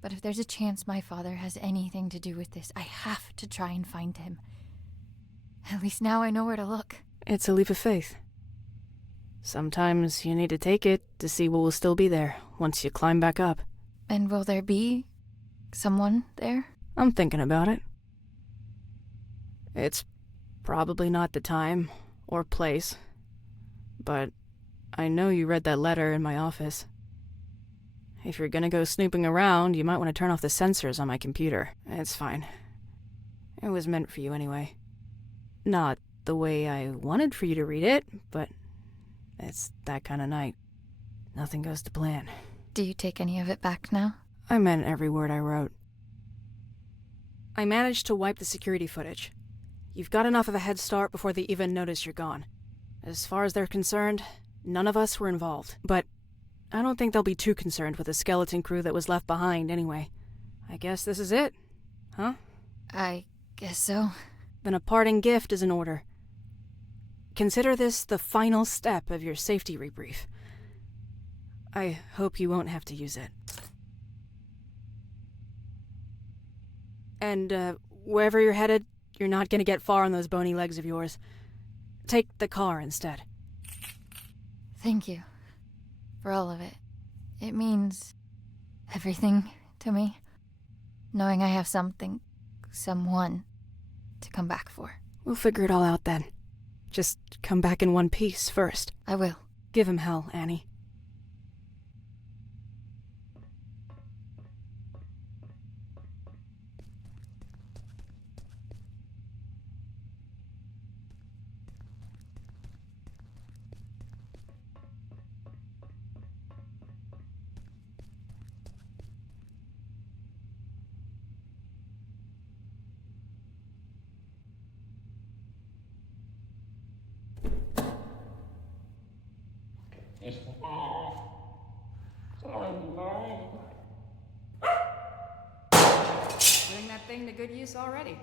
But if there's a chance my father has anything to do with this, I have to try and find him. At least now I know where to look. It's a leap of faith. Sometimes you need to take it to see what will still be there once you climb back up. And will there be someone there? I'm thinking about it. It's probably not the time or place, but I know you read that letter in my office. If you're gonna go snooping around, you might want to turn off the sensors on my computer. It's fine. It was meant for you anyway. Not the way I wanted for you to read it, but it's that kind of night. Nothing goes to plan. Do you take any of it back now? I meant every word I wrote. I managed to wipe the security footage. You've got enough of a head start before they even notice you're gone. As far as they're concerned, none of us were involved. But I don't think they'll be too concerned with the skeleton crew that was left behind anyway. I guess this is it, huh? I guess so. Then a parting gift is in order. Consider this the final step of your safety rebrief. I hope you won't have to use it. And, wherever you're headed, you're not gonna get far on those bony legs of yours. Take the car instead. Thank you. For all of it. It means everything to me. Knowing I have something, someone, to come back for. We'll figure it all out then. Just come back in one piece first. I will. Give him hell, Annie. Putting that thing to good use already.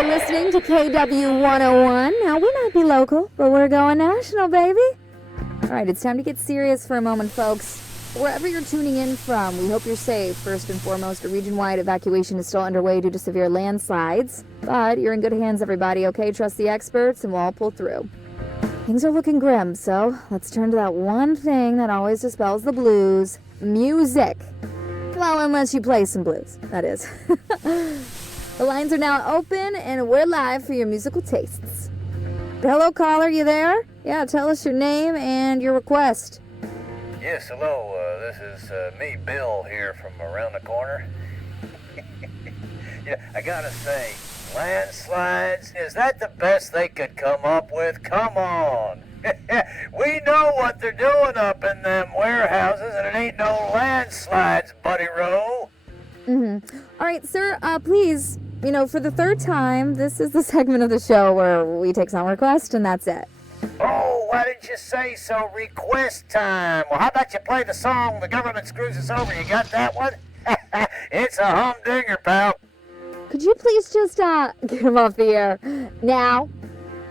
Listening to KW 101. Now, we might be local, but we're going national, baby. Alright, it's time to get serious for a moment, folks. Wherever you're tuning in from, we hope you're safe. First and foremost, a region-wide evacuation is still underway due to severe landslides. But you're in good hands, everybody, okay? Trust the experts, and we'll all pull through. Things are looking grim, so let's turn to that one thing that always dispels the blues. Music. Well, unless you play some blues, that is. The lines are now open, and we're live for your musical tastes. Hello, caller, you there? Yeah, tell us your name and your request. Yes, hello. This is me, Bill, here from around the corner. Yeah, I gotta say, landslides, is that the best they could come up with? Come on. We know what they're doing up in them warehouses, and it ain't no landslides, Buddy Rowe. Mm-hmm. All right, sir, please, for the third time, this is the segment of the show where we take song requests, and that's it. Oh, why didn't you say so? Request time. Well, how about you play the song The Government Screws Us Over? You got that one? It's a humdinger, pal. Could you please just, get him off the air now?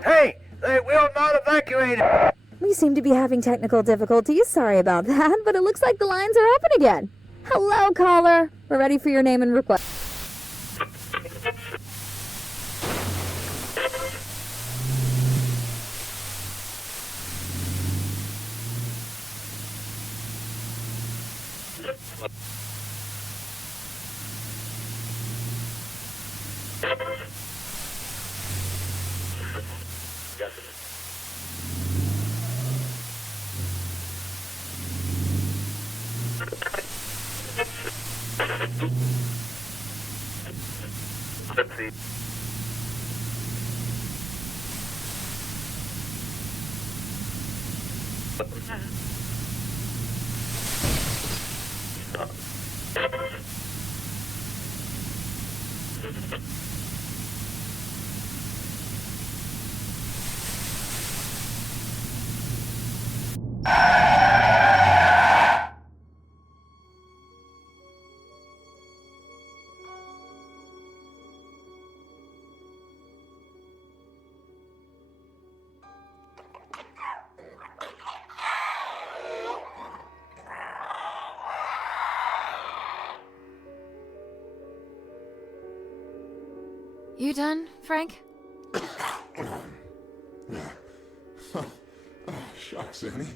Hey, they will not evacuate him. We seem to be having technical difficulties. Sorry about that, but it looks like the lines are open again. Hello, caller. We're ready for your name and request. Let's see. You done, Frank? Shucks, Annie.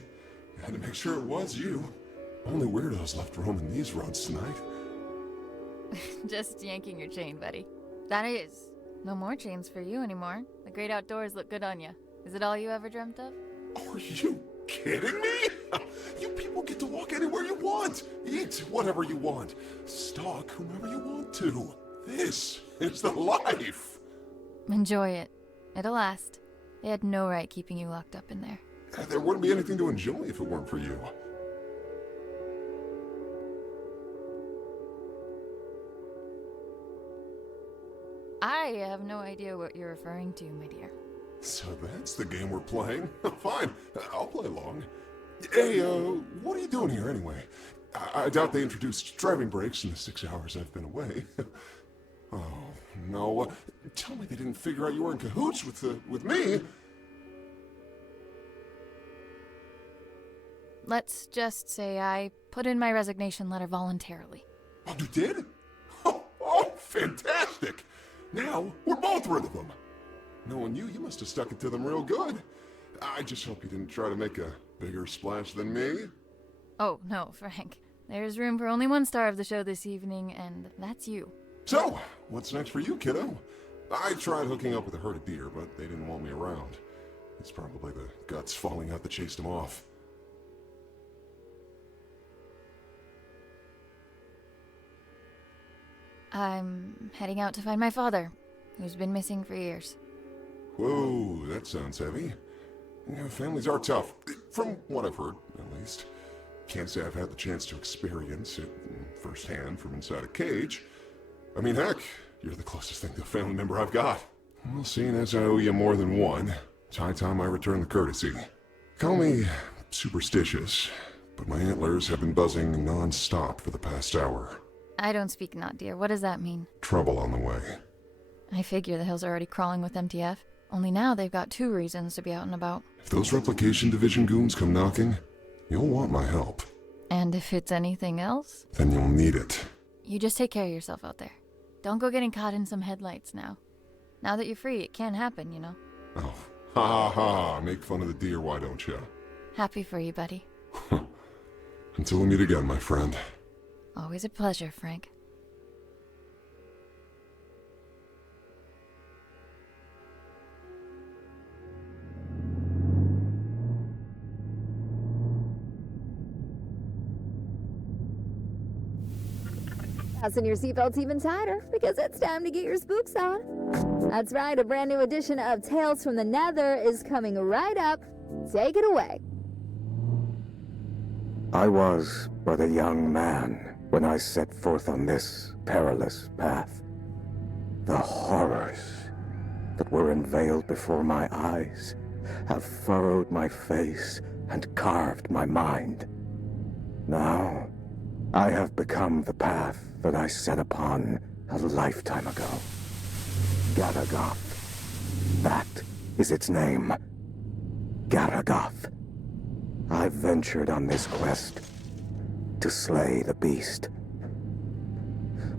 I had to make sure it was you. Only weirdos left roaming these roads tonight. Just yanking your chain, buddy. That is. No more chains for you anymore. The great outdoors look good on you. Is it all you ever dreamt of? Are you kidding me? You people get to walk anywhere you want. Eat whatever you want. Stalk whomever you want to. This is the life. Enjoy it. It'll last. They had no right keeping you locked up in there. There wouldn't be anything to enjoy if it weren't for you. I have no idea what you're referring to, my dear. So that's the game we're playing? Fine, I'll play along. Hey, what are you doing here anyway? I doubt they introduced driving brakes in the 6 hours I've been away. Oh, no. Tell me they didn't figure out you were in cahoots with me. Let's just say I put in my resignation letter voluntarily. Oh, you did? Oh, fantastic! Now, we're both rid of them. Knowing you must have stuck it to them real good. I just hope you didn't try to make a bigger splash than me. Oh, no, Frank. There's room for only one star of the show this evening, and that's you. So, what's next for you, kiddo? I tried hooking up with a herd of deer, but they didn't want me around. It's probably the guts falling out that chased them off. I'm heading out to find my father, who's been missing for years. Whoa, that sounds heavy. Yeah, families are tough, from what I've heard, at least. Can't say I've had the chance to experience it firsthand from inside a cage. I mean, heck, you're the closest thing to a family member I've got. Well, seeing as I owe you more than one, it's high time I return the courtesy. Call me superstitious, but my antlers have been buzzing non-stop for the past hour. I don't speak not, dear. What does that mean? Trouble on the way. I figure the hills are already crawling with MTF. Only now they've got 2 reasons to be out and about. If those replication division goons come knocking, you'll want my help. And if it's anything else? Then you'll need it. You just take care of yourself out there. Don't go getting caught in some headlights now. Now that you're free, it can happen, you know. Oh, ha ha ha, make fun of the deer, why don't you? Happy for you, buddy. Until we meet again, my friend. Always a pleasure, Frank. Fasten your seatbelts even tighter, because it's time to get your spooks on. That's right, a brand new edition of Tales from the Nether is coming right up. Take it away. I was but a young man when I set forth on this perilous path. The horrors that were unveiled before my eyes have furrowed my face and carved my mind. Now, I have become the path that I set upon a lifetime ago. Garagoth. That is its name. Garagoth. I ventured on this quest to slay the beast.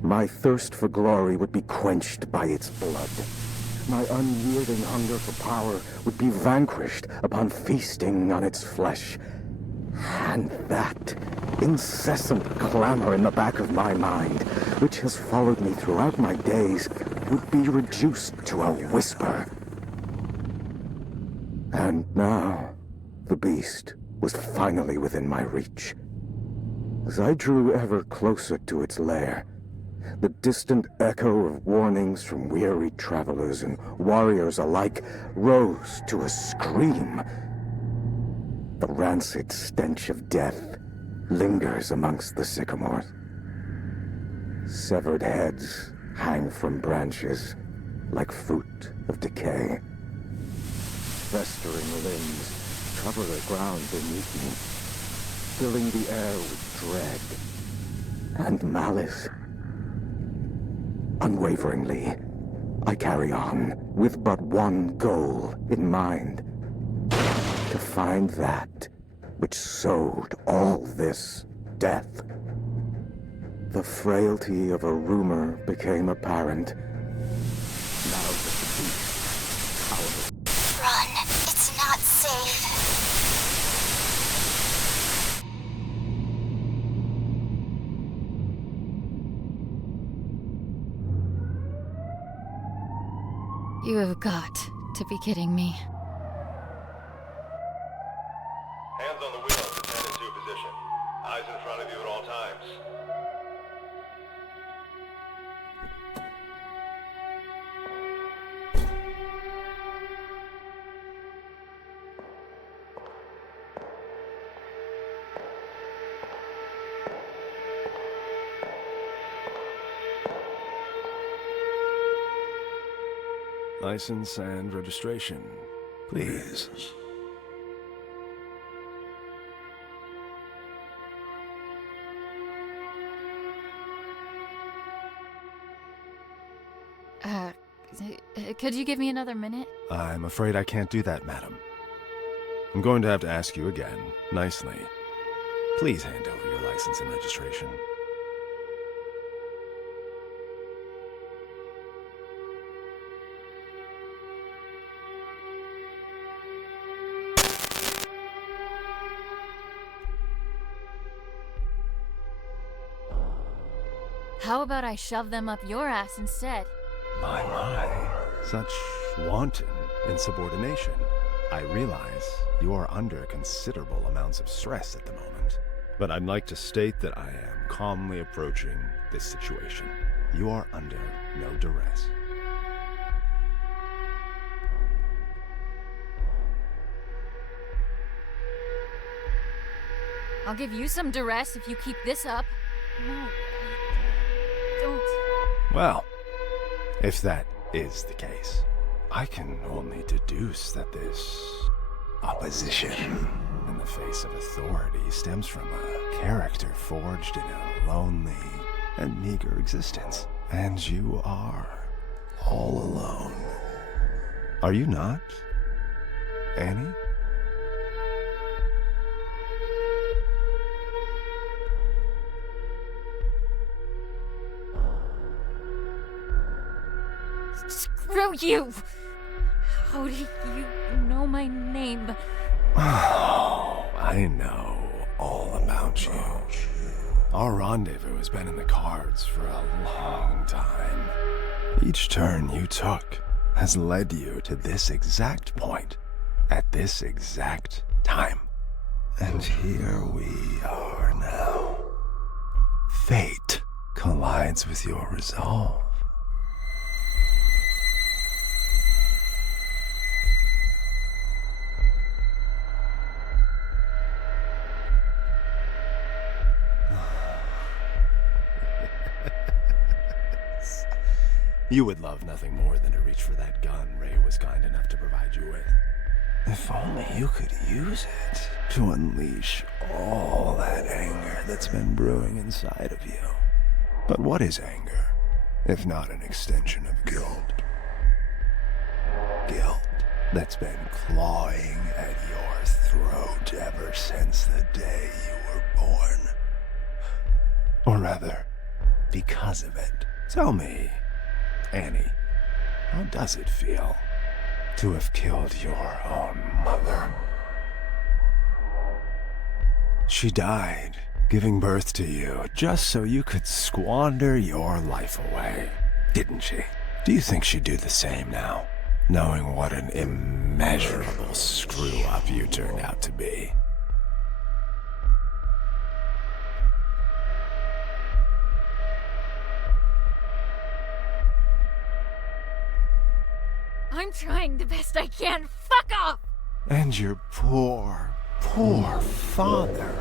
My thirst for glory would be quenched by its blood. My unyielding hunger for power would be vanquished upon feasting on its flesh. And that incessant clamor in the back of my mind, which has followed me throughout my days, would be reduced to a whisper. And now, the beast was finally within my reach. As I drew ever closer to its lair, the distant echo of warnings from weary travelers and warriors alike rose to a scream. The rancid stench of death lingers amongst the sycamores. Severed heads hang from branches like fruit of decay. Festering limbs cover the ground beneath me, filling the air with dread and malice. Unwaveringly, I carry on with but one goal in mind: to find that which sowed all this death. The frailty of a rumor became apparent. Now that the beast power... Run. It's not safe. You have got to be kidding me. Hands on the wheel as descend into position. Eyes in front of you at all times. License and registration, please. Could you give me another minute? I'm afraid I can't do that, madam. I'm going to have to ask you again, nicely. Please hand over your license and registration. How about I shove them up your ass instead? My. Such wanton insubordination. I realize you are under considerable amounts of stress at the moment. But I'd like to state that I am calmly approaching this situation. You are under no duress. I'll give you some duress if you keep this up. No, don't. Well, if that is the case, I can only deduce that this opposition in the face of authority stems from a character forged in a lonely and meager existence. And you are all alone. Are you not, Annie? Screw you! How do you know my name? Oh, I know all about you. Our rendezvous has been in the cards for a long time. Each turn you took has led you to this exact point, at this exact time. And here we are now. Fate collides with your resolve. You would love nothing more than to reach for that gun Ray was kind enough to provide you with. If only you could use it to unleash all that anger that's been brewing inside of you. But what is anger, if not an extension of guilt? Guilt that's been clawing at your throat ever since the day you were born. Or rather, because of it. Tell me, Annie, how does it feel to have killed your own mother? She died, giving birth to you, just so you could squander your life away, didn't she? Do you think she'd do the same now, knowing what an immeasurable screw-up you turned out to be? I'm trying the best I can. Fuck off! And your poor father,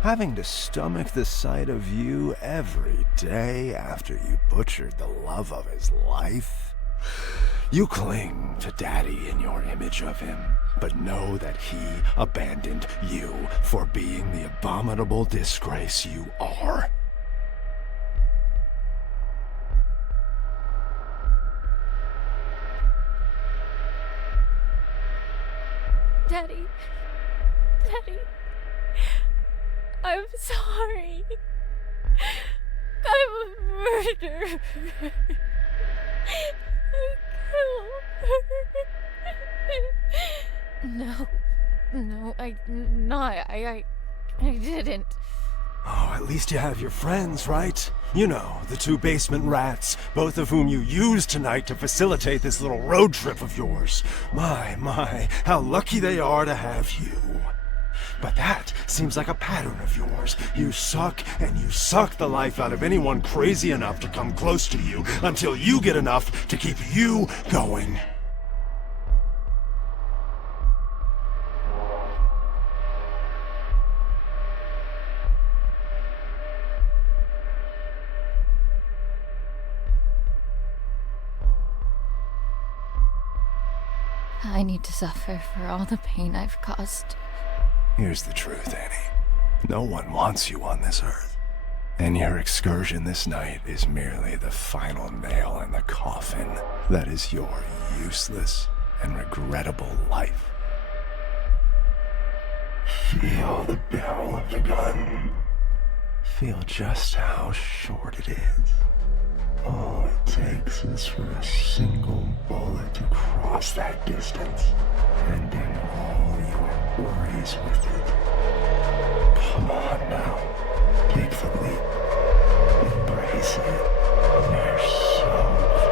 having to stomach the sight of you every day after you butchered the love of his life. You cling to Daddy in your image of him, but know that he abandoned you for being the abominable disgrace you are. Daddy. I'm sorry. I'm a murderer. No, I didn't. Oh, at least you have your friends, right? You know, the two basement rats, both of whom you used tonight to facilitate this little road trip of yours. My, how lucky they are to have you. But that seems like a pattern of yours. You suck, and you suck the life out of anyone crazy enough to come close to you until you get enough to keep you going. I need to suffer for all the pain I've caused. Here's the truth, Annie. No one wants you on this earth. And your excursion this night is merely the final nail in the coffin that is your useless and regrettable life. Feel the barrel of the gun. Feel just how short it is. All it takes is for a single bullet to cross that distance, ending all your worries with it. Come on now, take the leap, embrace it. You're so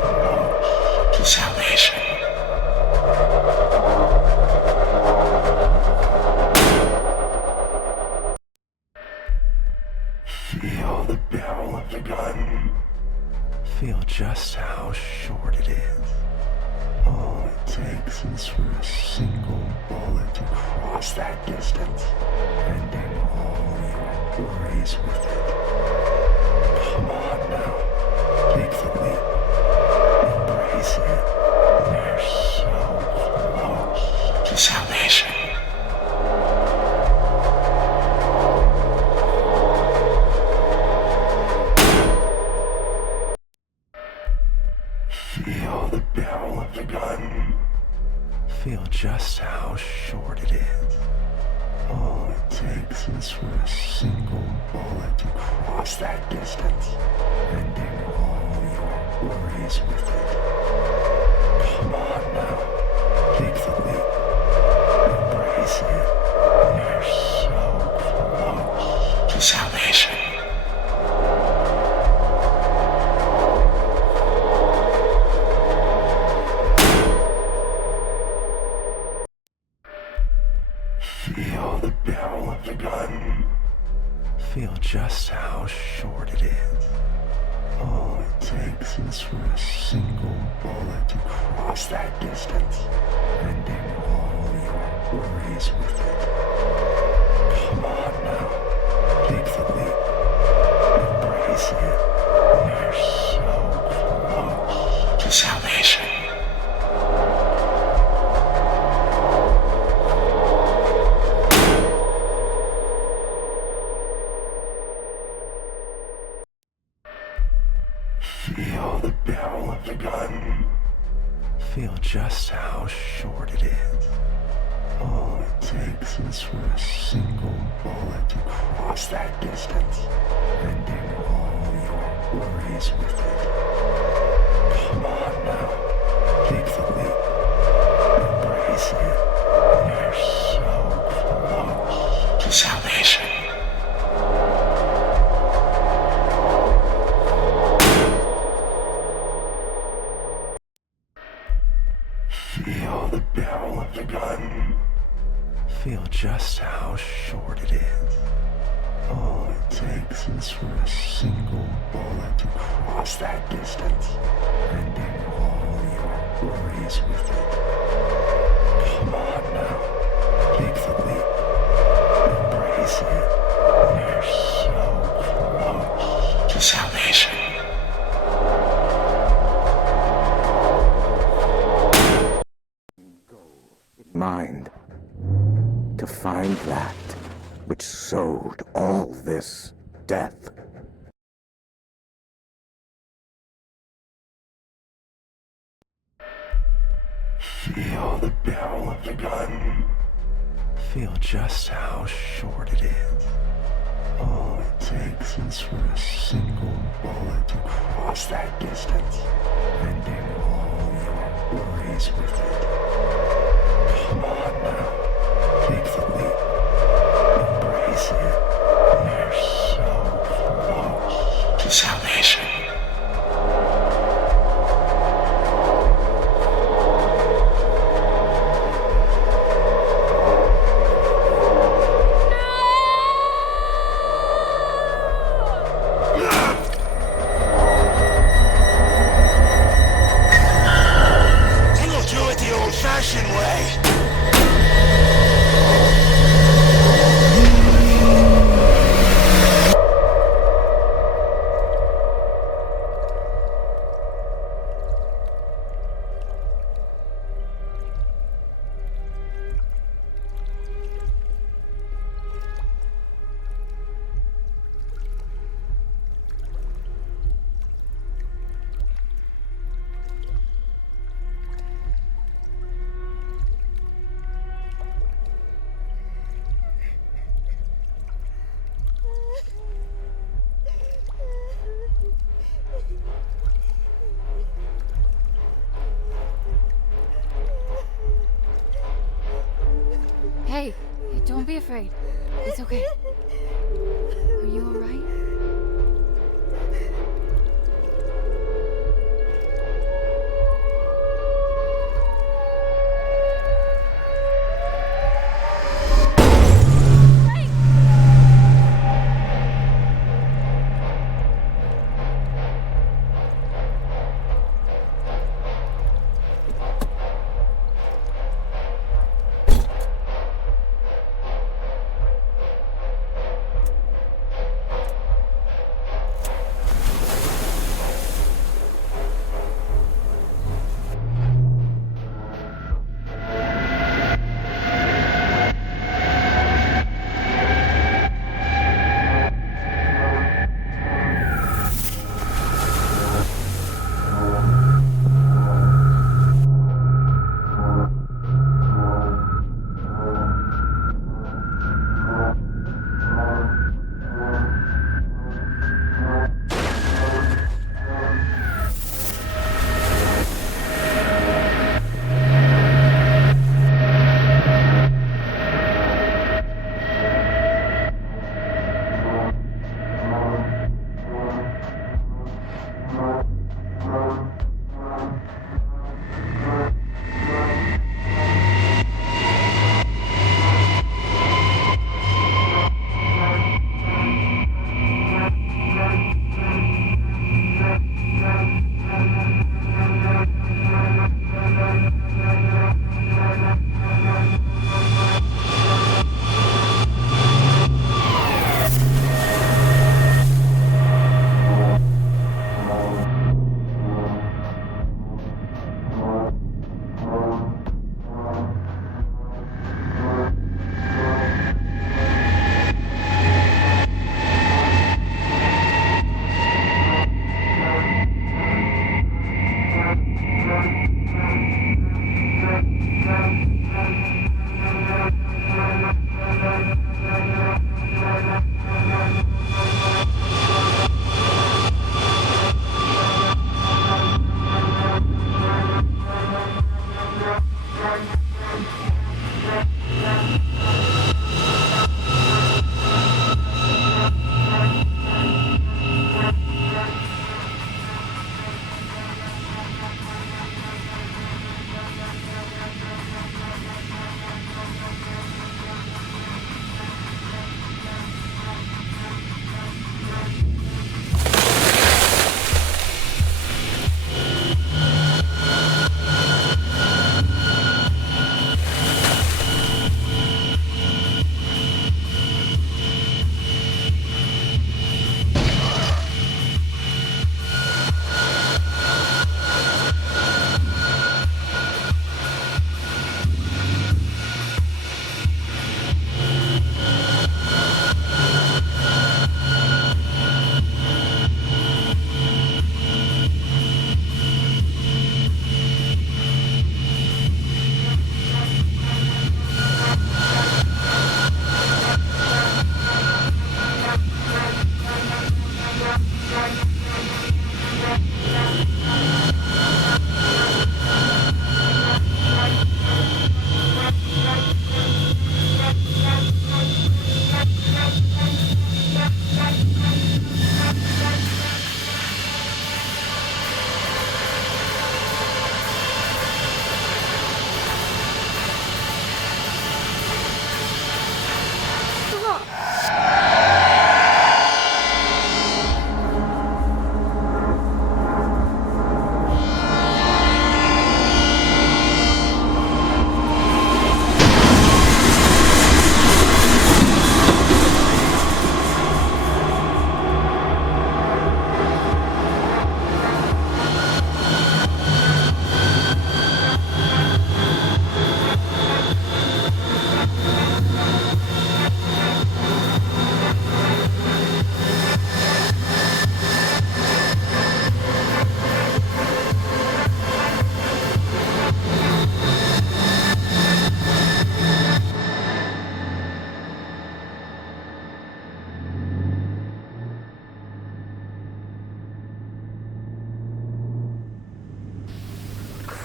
close to salvation. Feel the barrel of the gun. Feel just how short it is. All it takes is for a single bullet to cross that distance, ending all your worries with it. Come on now, take the leap, embrace it. You're so close to salvation. Feel the barrel of the gun. takes is for a single bullet to cross that distance, ending all your worries with it. Come on now, take the leap, embrace it. You're so close to salvation. Feel the barrel of the gun. Feel just how short it is. All it takes is for a single bullet to cross that distance, ending all your worries with it. Come on now, take the leap, embrace it. You're so close to salvation. Feel the barrel of the gun. Feel just how short it is. All it takes is for a single bullet to cross that distance, ending all your worries with it. Come on now, take the leap, embrace it. You're so close to salvation. Feel the barrel of the gun. Feel just how short it is. All it takes is for a single bullet to cross that distance, ending all your worries with it. Come on now, take the leap, embrace it. You're so close to salvation. Mind to find that which sowed all this death. Feel the barrel of the gun. Feel just how short it is. All it takes is for a single bullet to cross that distance, ending all your worries with it. Come on now, take the leap, embrace it. You're so close to salvation. We'll do it the old-fashioned way. Hey, don't be afraid. It's okay. Are you alright?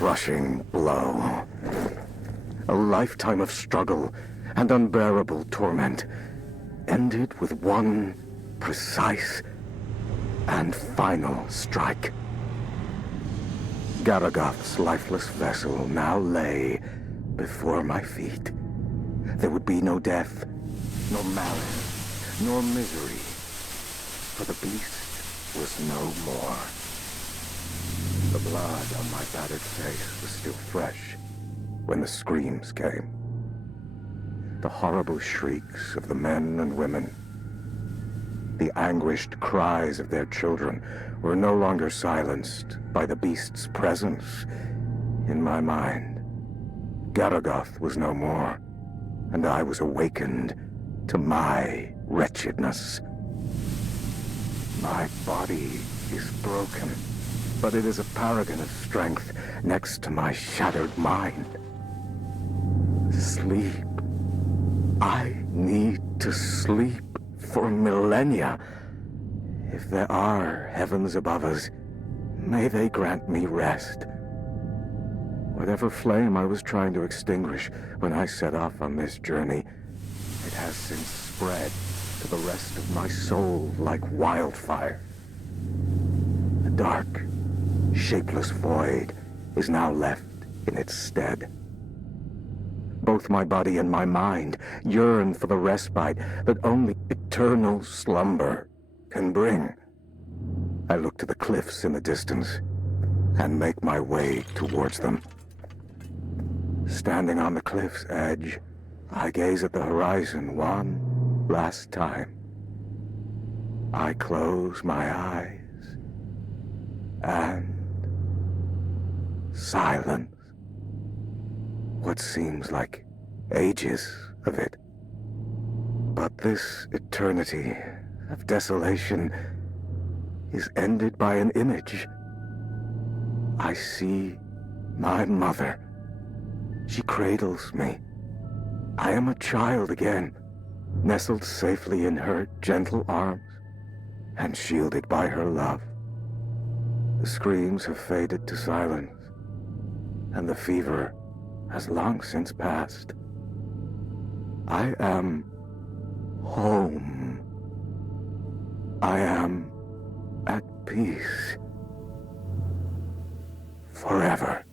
crushing blow. A lifetime of struggle and unbearable torment ended with one precise and final strike. Garagath's lifeless vessel now lay before my feet. There would be no death, nor malice, nor misery, for the beast was no more. The blood on my battered face was still fresh when the screams came. The horrible shrieks of the men and women, the anguished cries of their children were no longer silenced by the beast's presence in my mind. Garagath was no more, and I was awakened to my wretchedness. My body is broken, but it is a paragon of strength next to my shattered mind. Sleep. I need to sleep for millennia. If there are heavens above us, may they grant me rest. Whatever flame I was trying to extinguish when I set off on this journey, it has since spread to the rest of my soul like wildfire. A dark, shapeless void is now left in its stead. Both my body and my mind yearn for the respite that only eternal slumber can bring. I look to the cliffs in the distance and make my way towards them. Standing on the cliff's edge, I gaze at the horizon one last time. I close my eyes and silence. What seems like ages of it. But this eternity of desolation is ended by an image. I see my mother. She cradles me. I am a child again, nestled safely in her gentle arms and shielded by her love. The screams have faded to silence, and the fever has long since passed. I am home. I am at peace. Forever.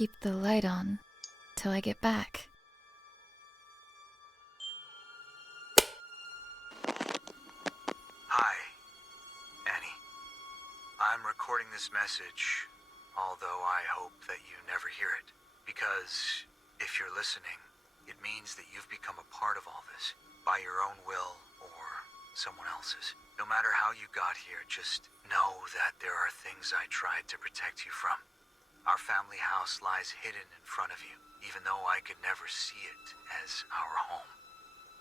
Keep the light on till I get back. Hi, Annie. I'm recording this message, although I hope that you never hear it. Because if you're listening, it means that you've become a part of all this, by your own will or someone else's. No matter how you got here, just know that there are things I tried to protect you from. Our family house lies hidden in front of you, even though I could never see it as our home.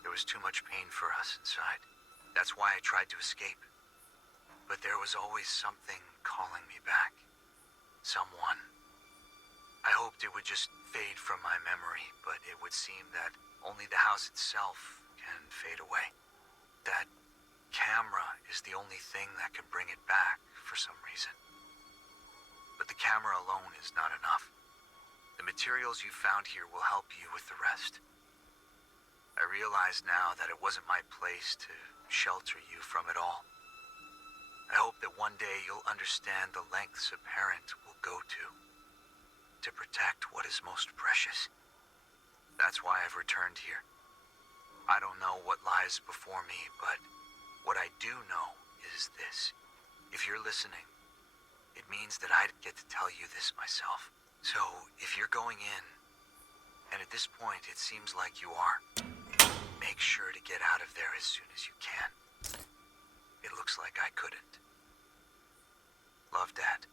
There was too much pain for us inside. That's why I tried to escape. But there was always something calling me back. Someone. I hoped it would just fade from my memory, but it would seem that only the house itself can fade away. That camera is the only thing that can bring it back for some reason. But the camera alone is not enough. The materials you found here will help you with the rest. I realize now that it wasn't my place to shelter you from it all. I hope that one day you'll understand the lengths a parent will go to protect what is most precious. That's why I've returned here. I don't know what lies before me, but what I do know is this. If you're listening, it means that I get to tell you this myself. So, if you're going in, and at this point it seems like you are, make sure to get out of there as soon as you can. It looks like I couldn't. Love, Dad.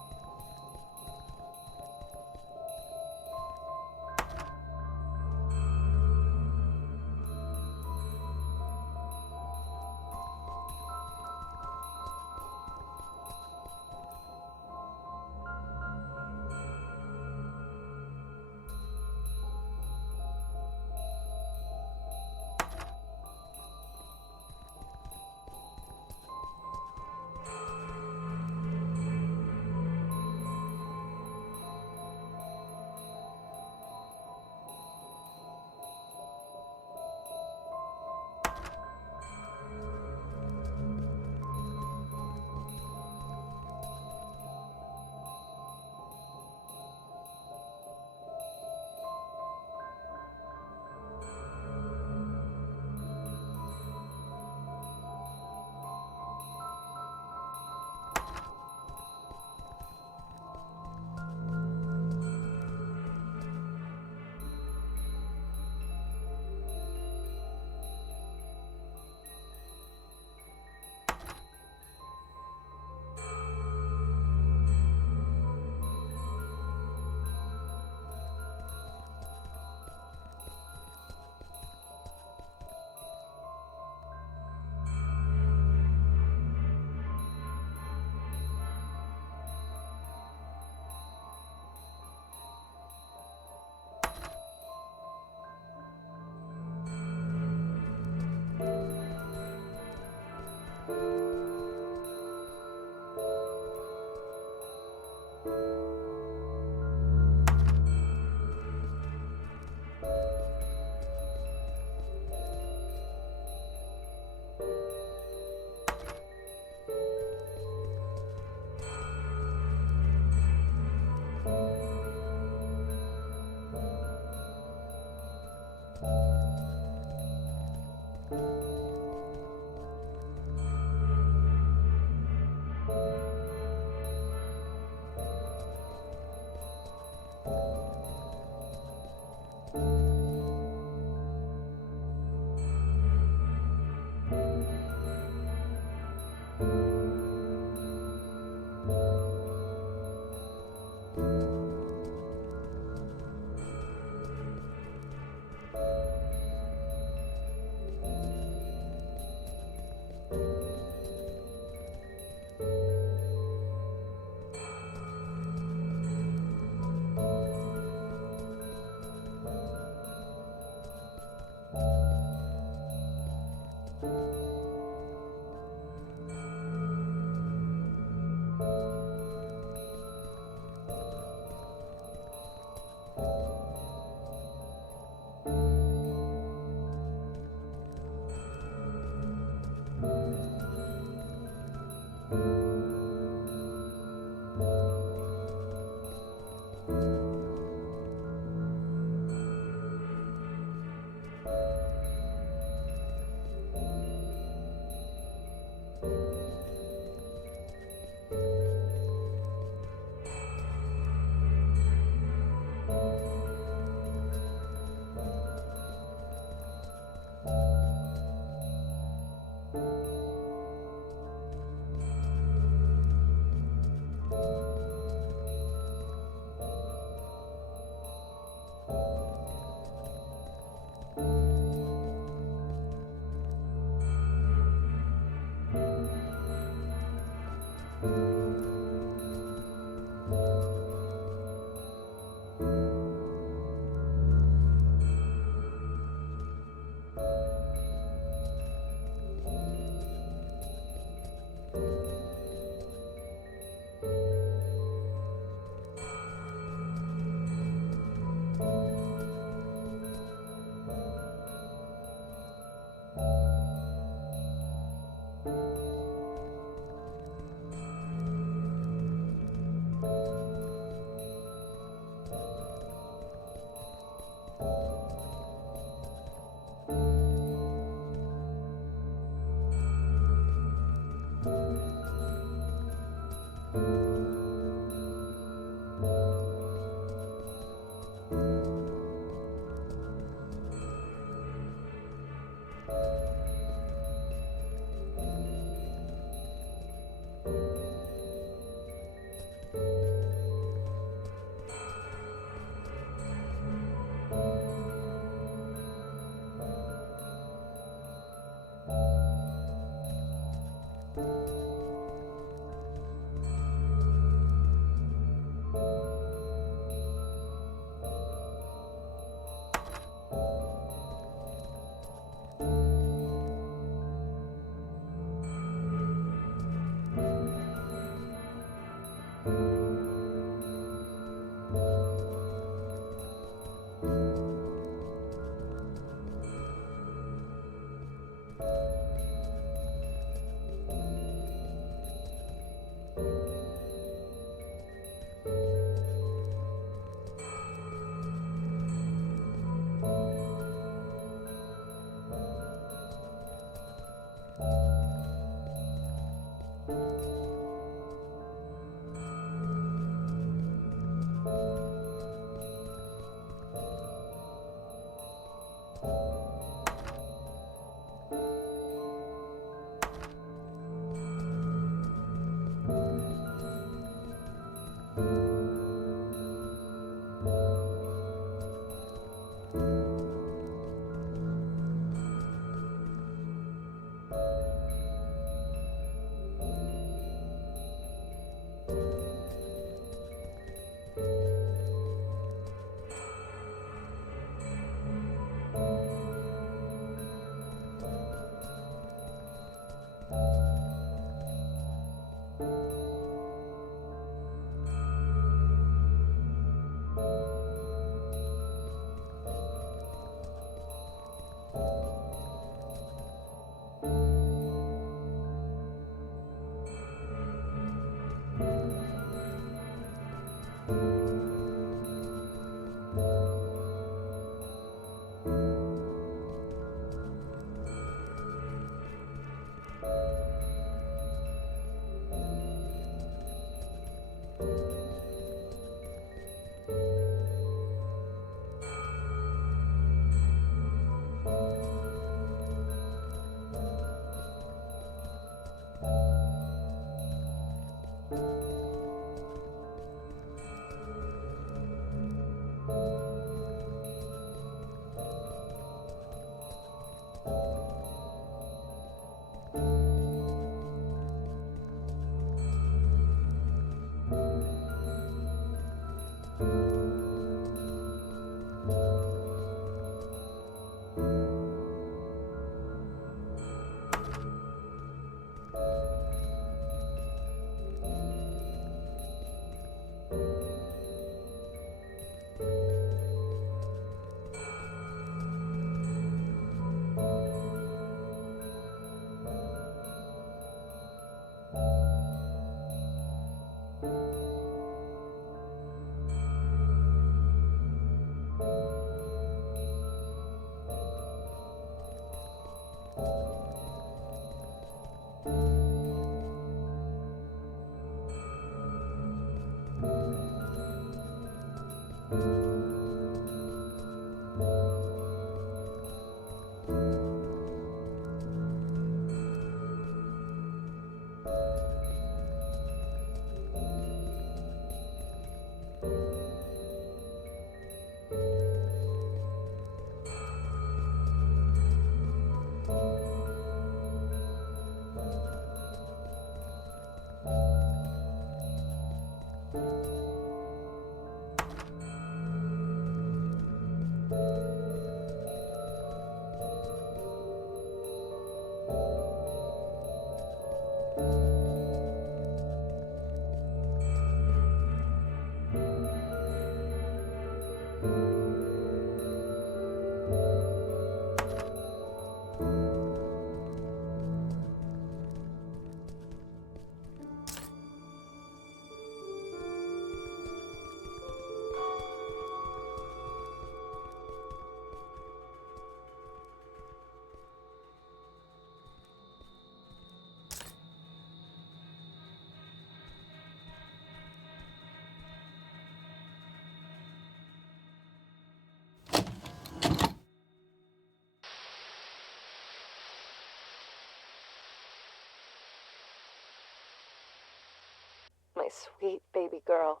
My sweet baby girl,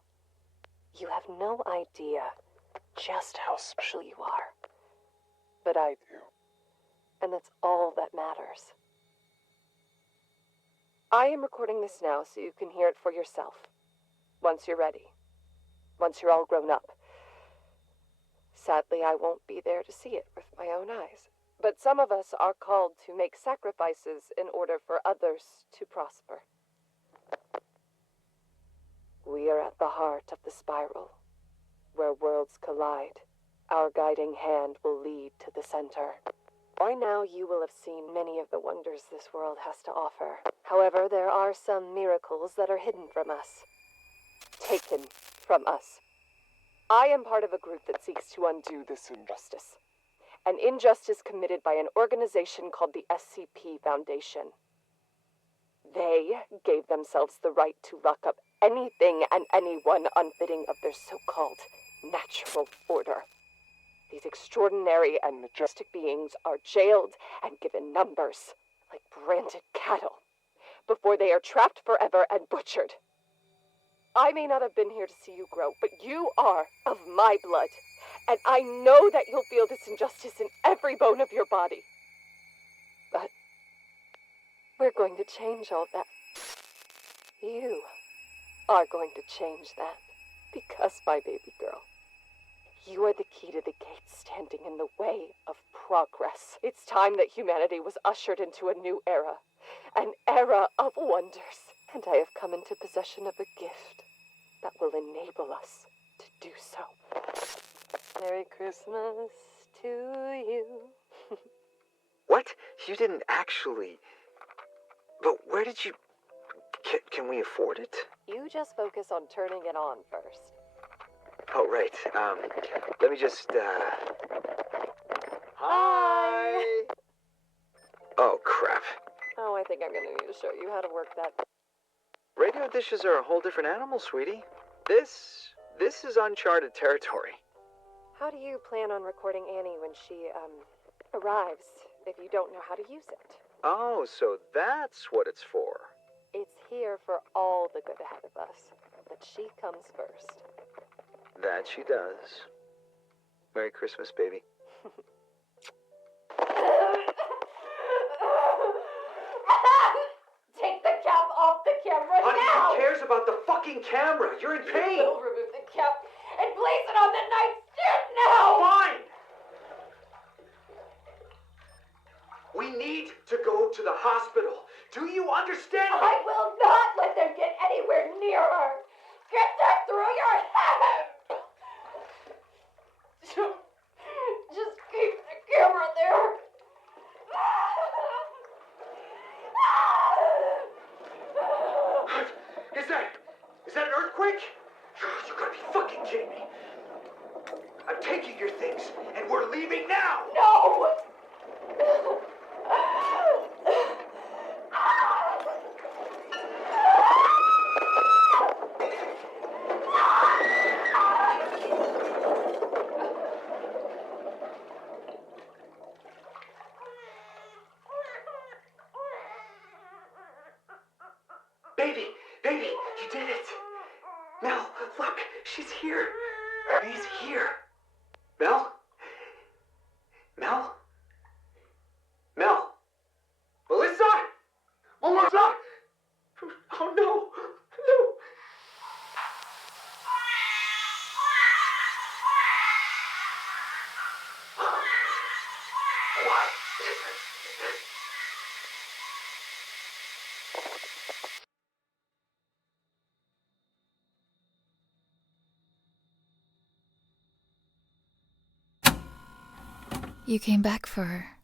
you have no idea just how special you are. But I do. And that's all that matters. I am recording this now so you can hear it for yourself. Once you're ready. Once you're all grown up. Sadly, I won't be there to see it with my own eyes. But some of us are called to make sacrifices in order for others to prosper. We are at the heart of the spiral, where worlds collide. Our guiding hand will lead to the center. By now you will have seen many of the wonders this world has to offer. However, there are some miracles that are hidden from us. Taken from us. I am part of a group that seeks to undo this injustice. An injustice committed by an organization called the SCP Foundation. They gave themselves the right to lock up anything and anyone unfitting of their so-called natural order. These extraordinary and majestic beings are jailed and given numbers, like branded cattle, before they are trapped forever and butchered. I may not have been here to see you grow, but you are of my blood, and I know that you'll feel this injustice in every bone of your body. But we're going to change all that. You are going to change that, because, my baby girl, you are the key to the gates standing in the way of progress. It's time that humanity was ushered into a new era, an era of wonders. And I have come into possession of a gift that will enable us to do so. Merry Christmas to you. What? You didn't actually... But where did you... Can we afford it? You just focus on turning it on first. Oh, right. Let me just, Hi! Oh, crap. Oh, I think I'm gonna need to show you how to work that. Radio dishes are a whole different animal, sweetie. This is uncharted territory. How do you plan on recording Annie when she, arrives, if you don't know how to use it? Oh, so that's what it's for. It's here for all the good ahead of us, but she comes first. That she does. Merry Christmas, baby. Take the cap off the camera Honey, now! who cares about the fucking camera? You're in pain! We'll remove the cap and place it on the nightstand now! Fine! We need to go to the hospital. Do you understand me? I will not let them get anywhere near her! Get that through your head! Just keep the camera there! Is that an earthquake? You gotta be fucking kidding me. I'm taking your things, and we're leaving now! No! Baby, you did it! Mel, look, she's here. She's here. Mel? Mel? Mel? Melissa? Melissa? Oh no! No! What? You came back for her.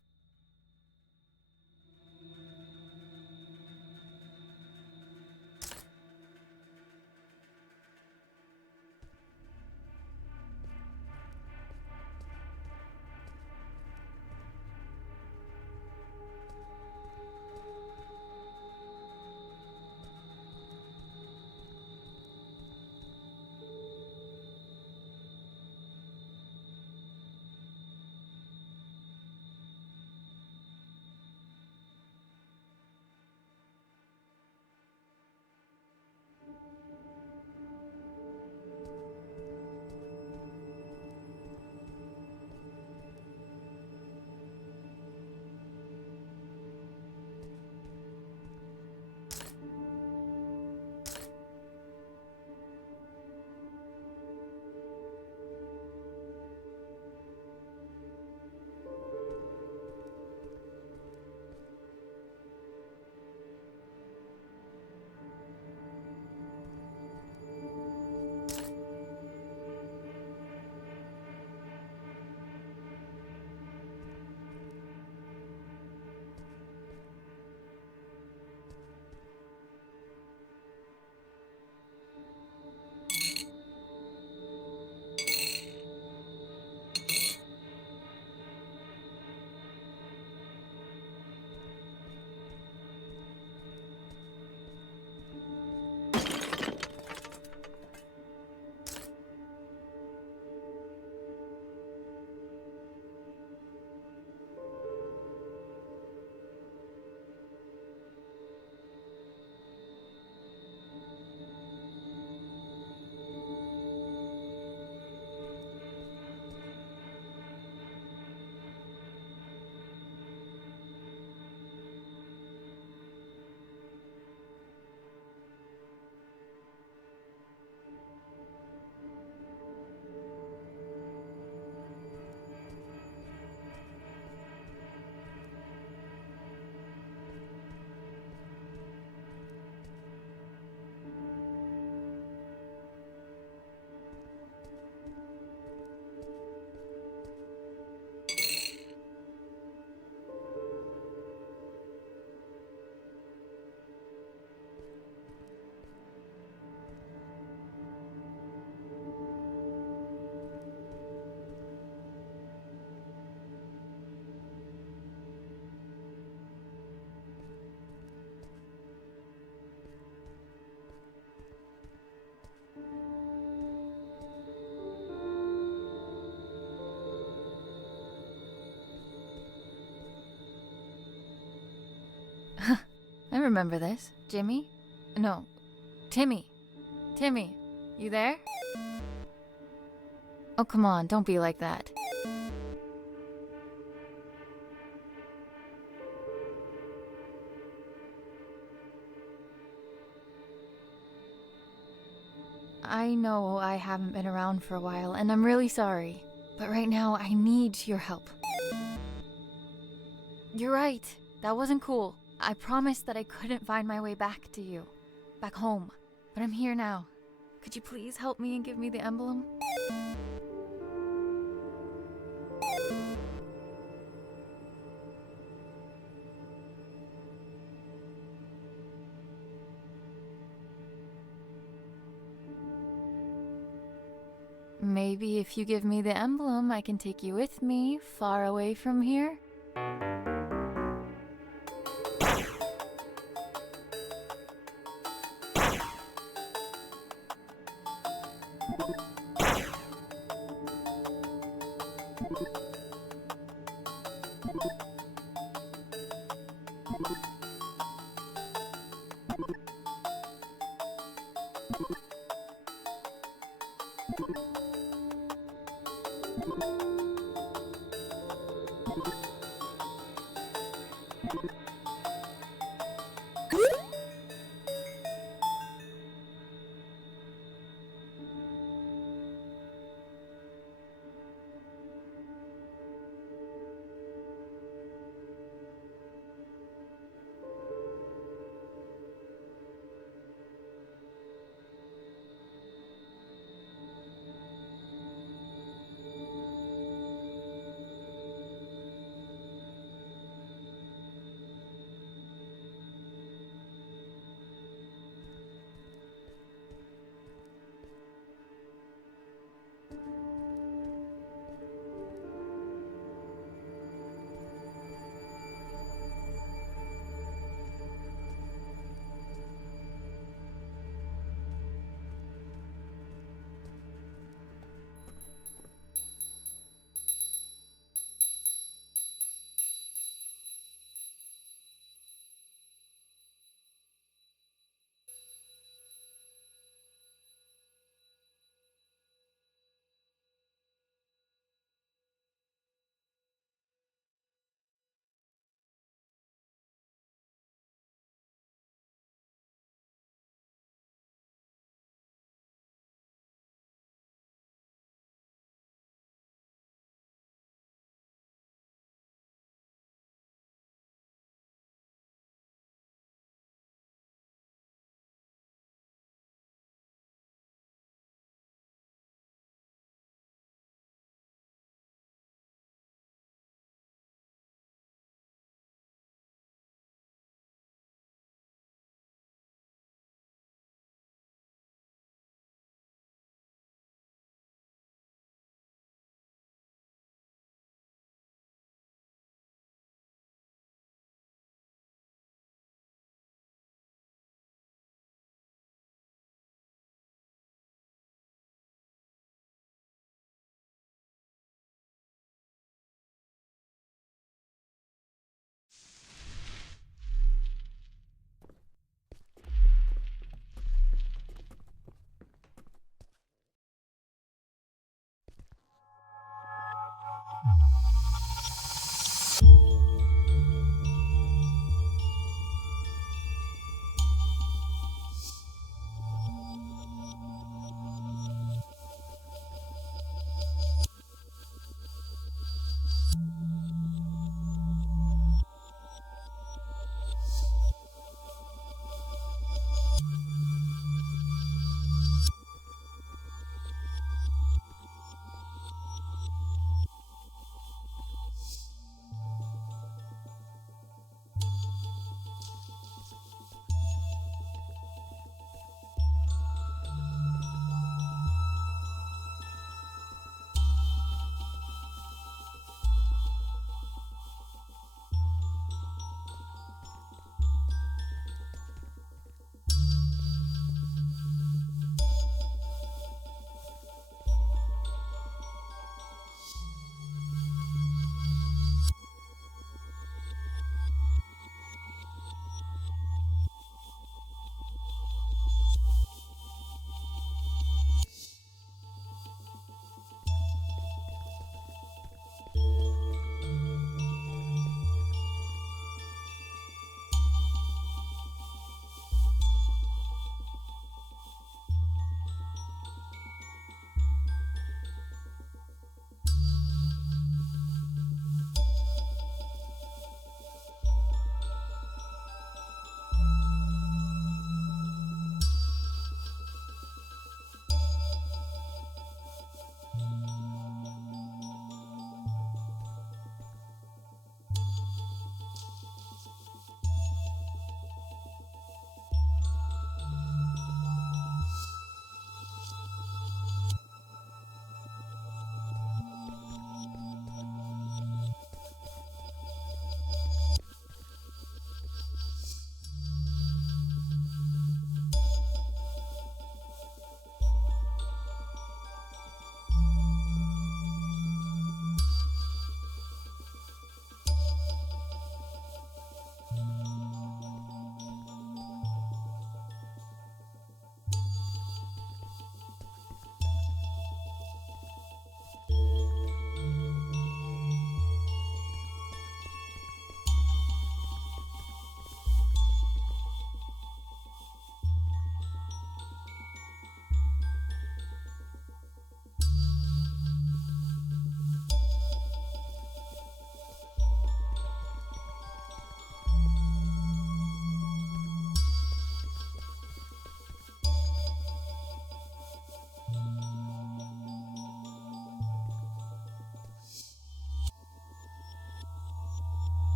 I remember this. Jimmy, No. Timmy. Timmy, you there? Oh, come on, don't be like that. I know I haven't been around for a while, and I'm really sorry. But right now, I need your help. You're right. That wasn't cool. I promised that I couldn't find my way back to you. Back home. But I'm here now. Could you please help me and give me the emblem? Maybe if you give me the emblem, I can take you with me, far away from here.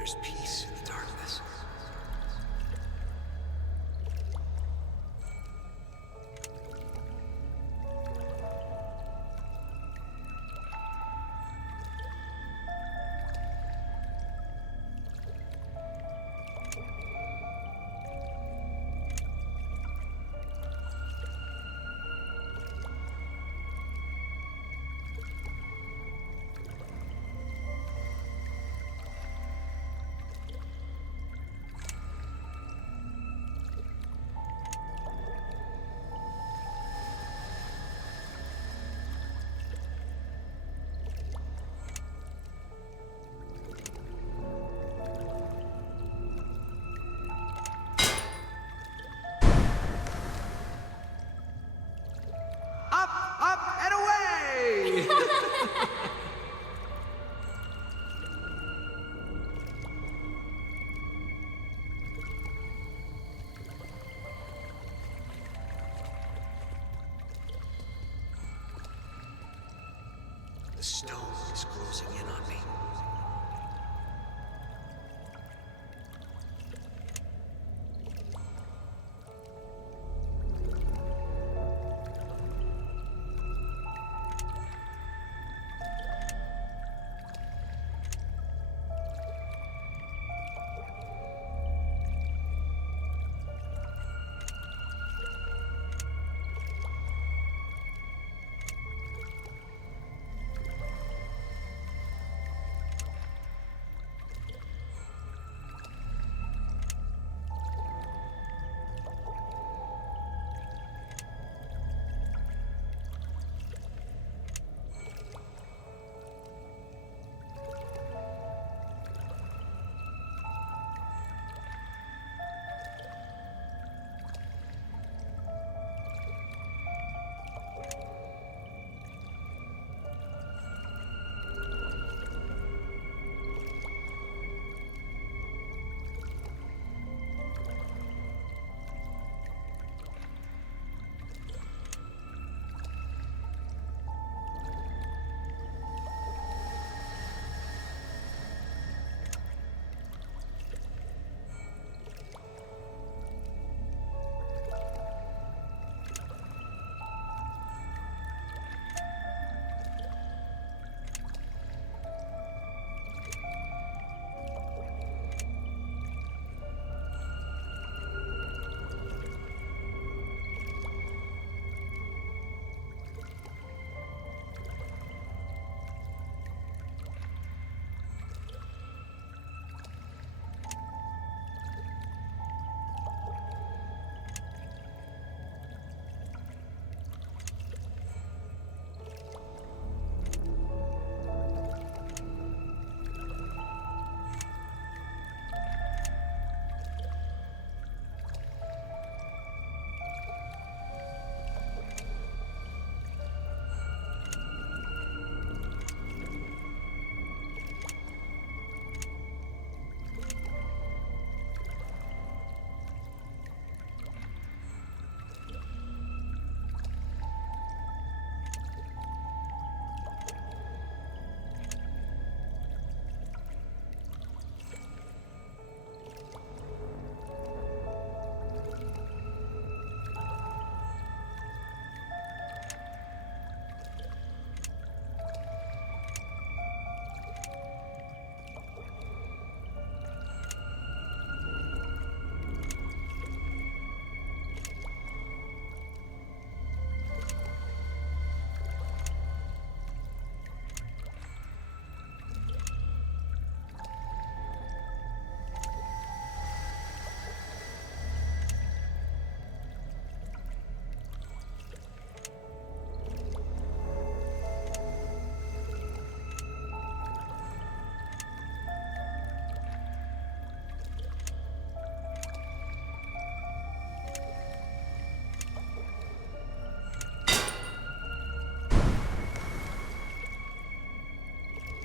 There's peace in the darkness. Up and away! The stone is closing in on me.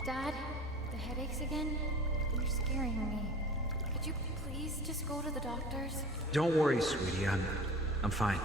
Dad, the headaches again? You're scaring me. Could you please just go to the doctor's? Don't worry, sweetie. I'm fine.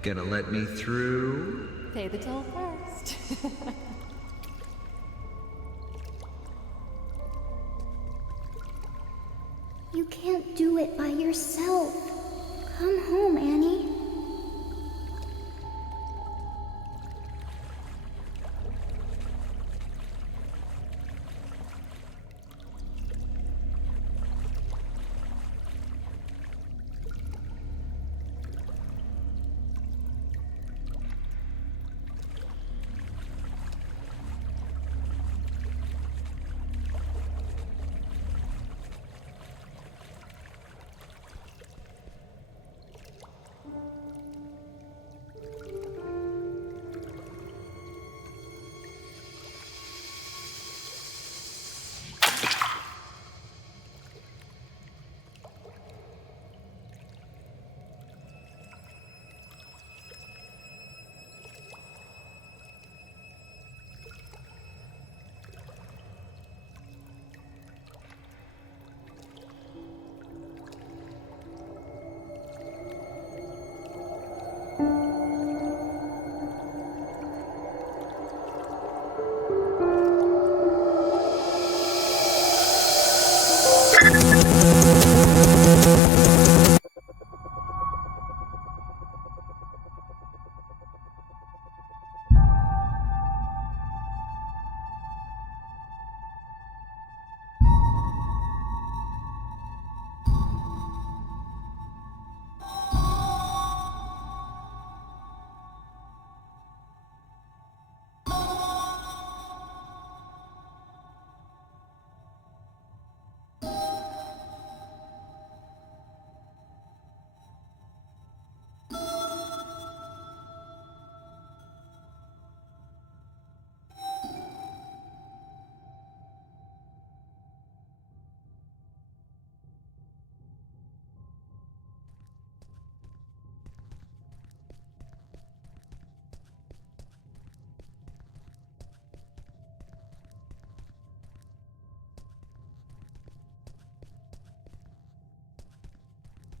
Gonna let me through? Pay the toll first. You can't do it by yourself. Come home, Annie.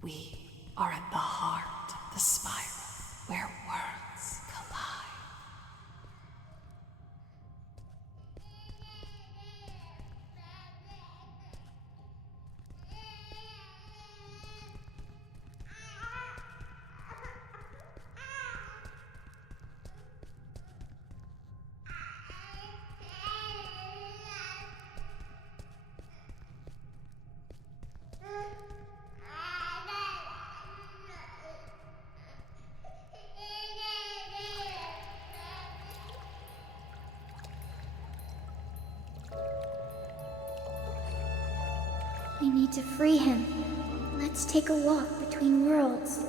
We are at the heart of the spiral where worlds collide. We need to free him. Let's take a walk between worlds.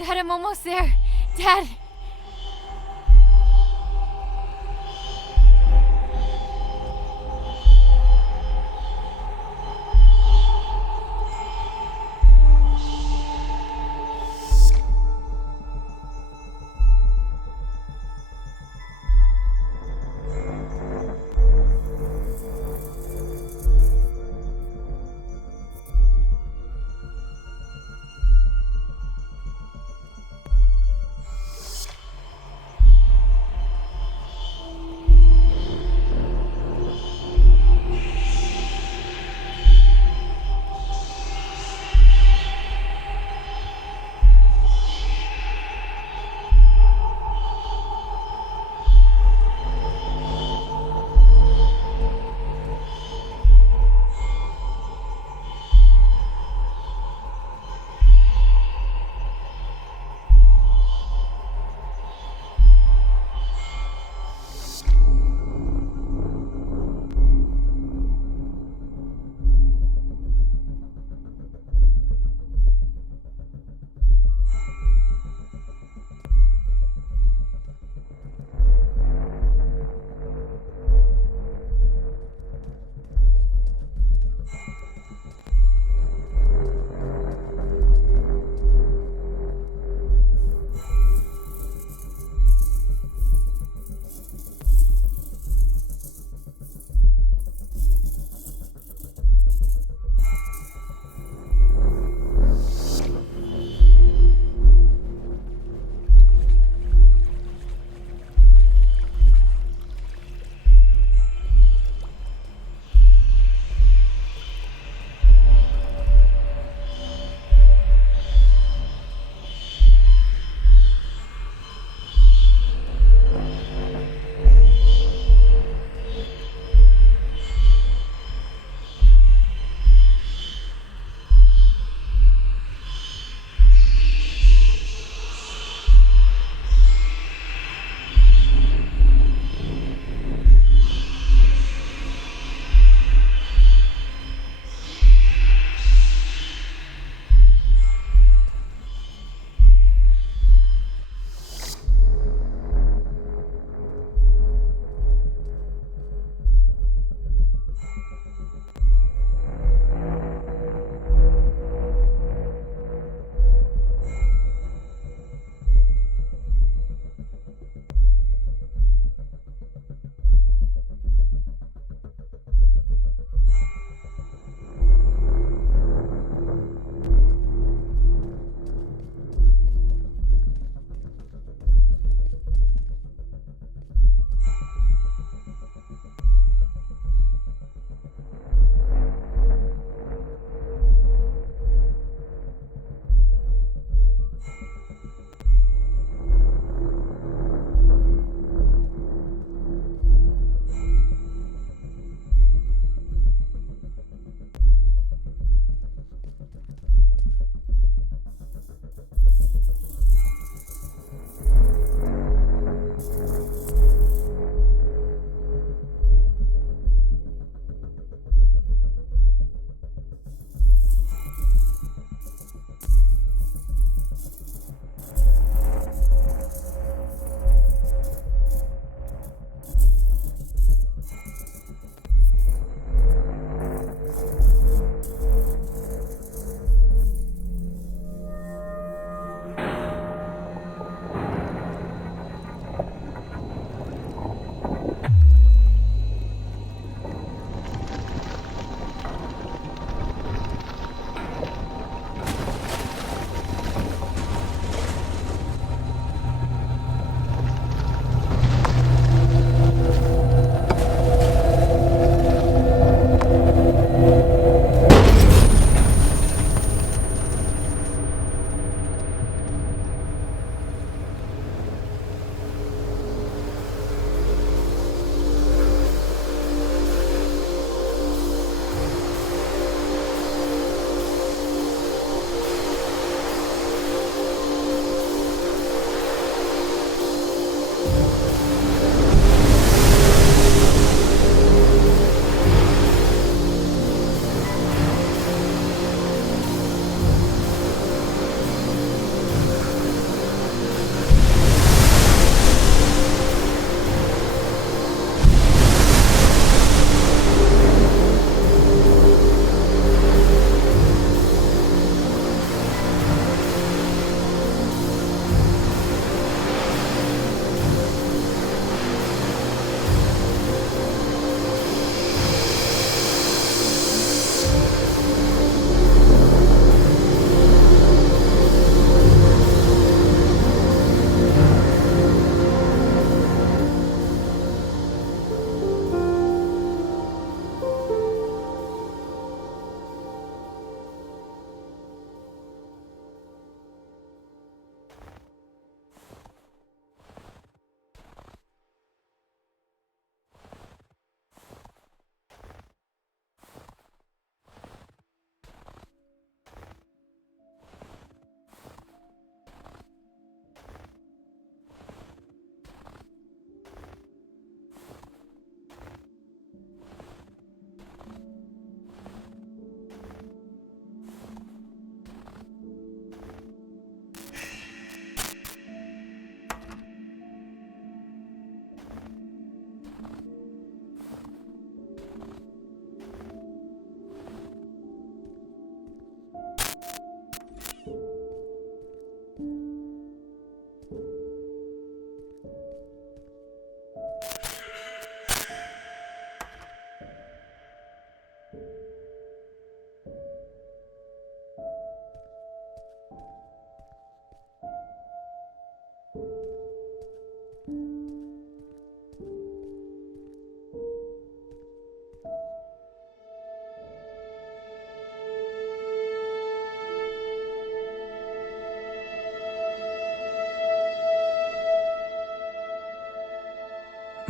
Dad, I'm almost there. Dad!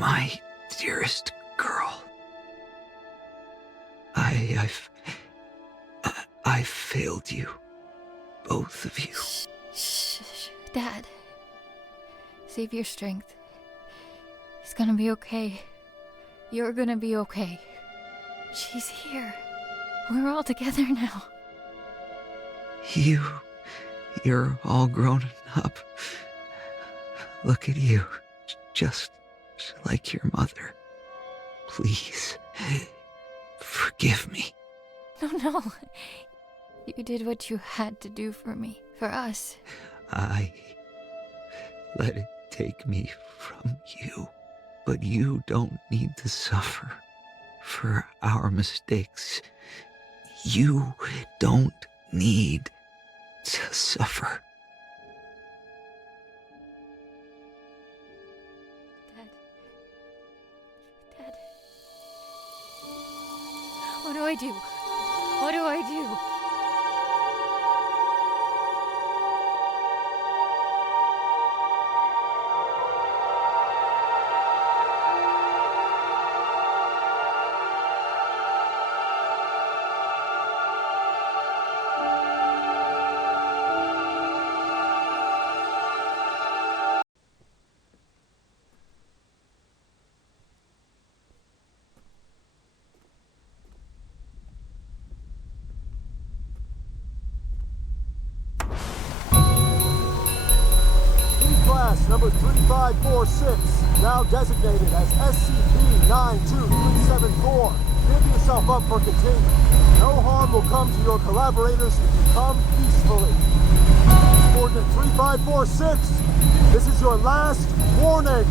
My dearest girl. I've failed you. Both of you. Shh, Dad. Save your strength. It's gonna be okay. You're gonna be okay. She's here. We're all together now. You're all grown up. Look at you. Just like your mother. Please, forgive me. No. You did what you had to do for me. For us. I let it take me from you. But you don't need to suffer for our mistakes. You don't need to suffer. Dad. What do I do? What do I do? Class number 3546, now designated as SCP-92374. Give yourself up for containment. No harm will come to your collaborators if you come peacefully. Coordinate 3546, this is your last warning.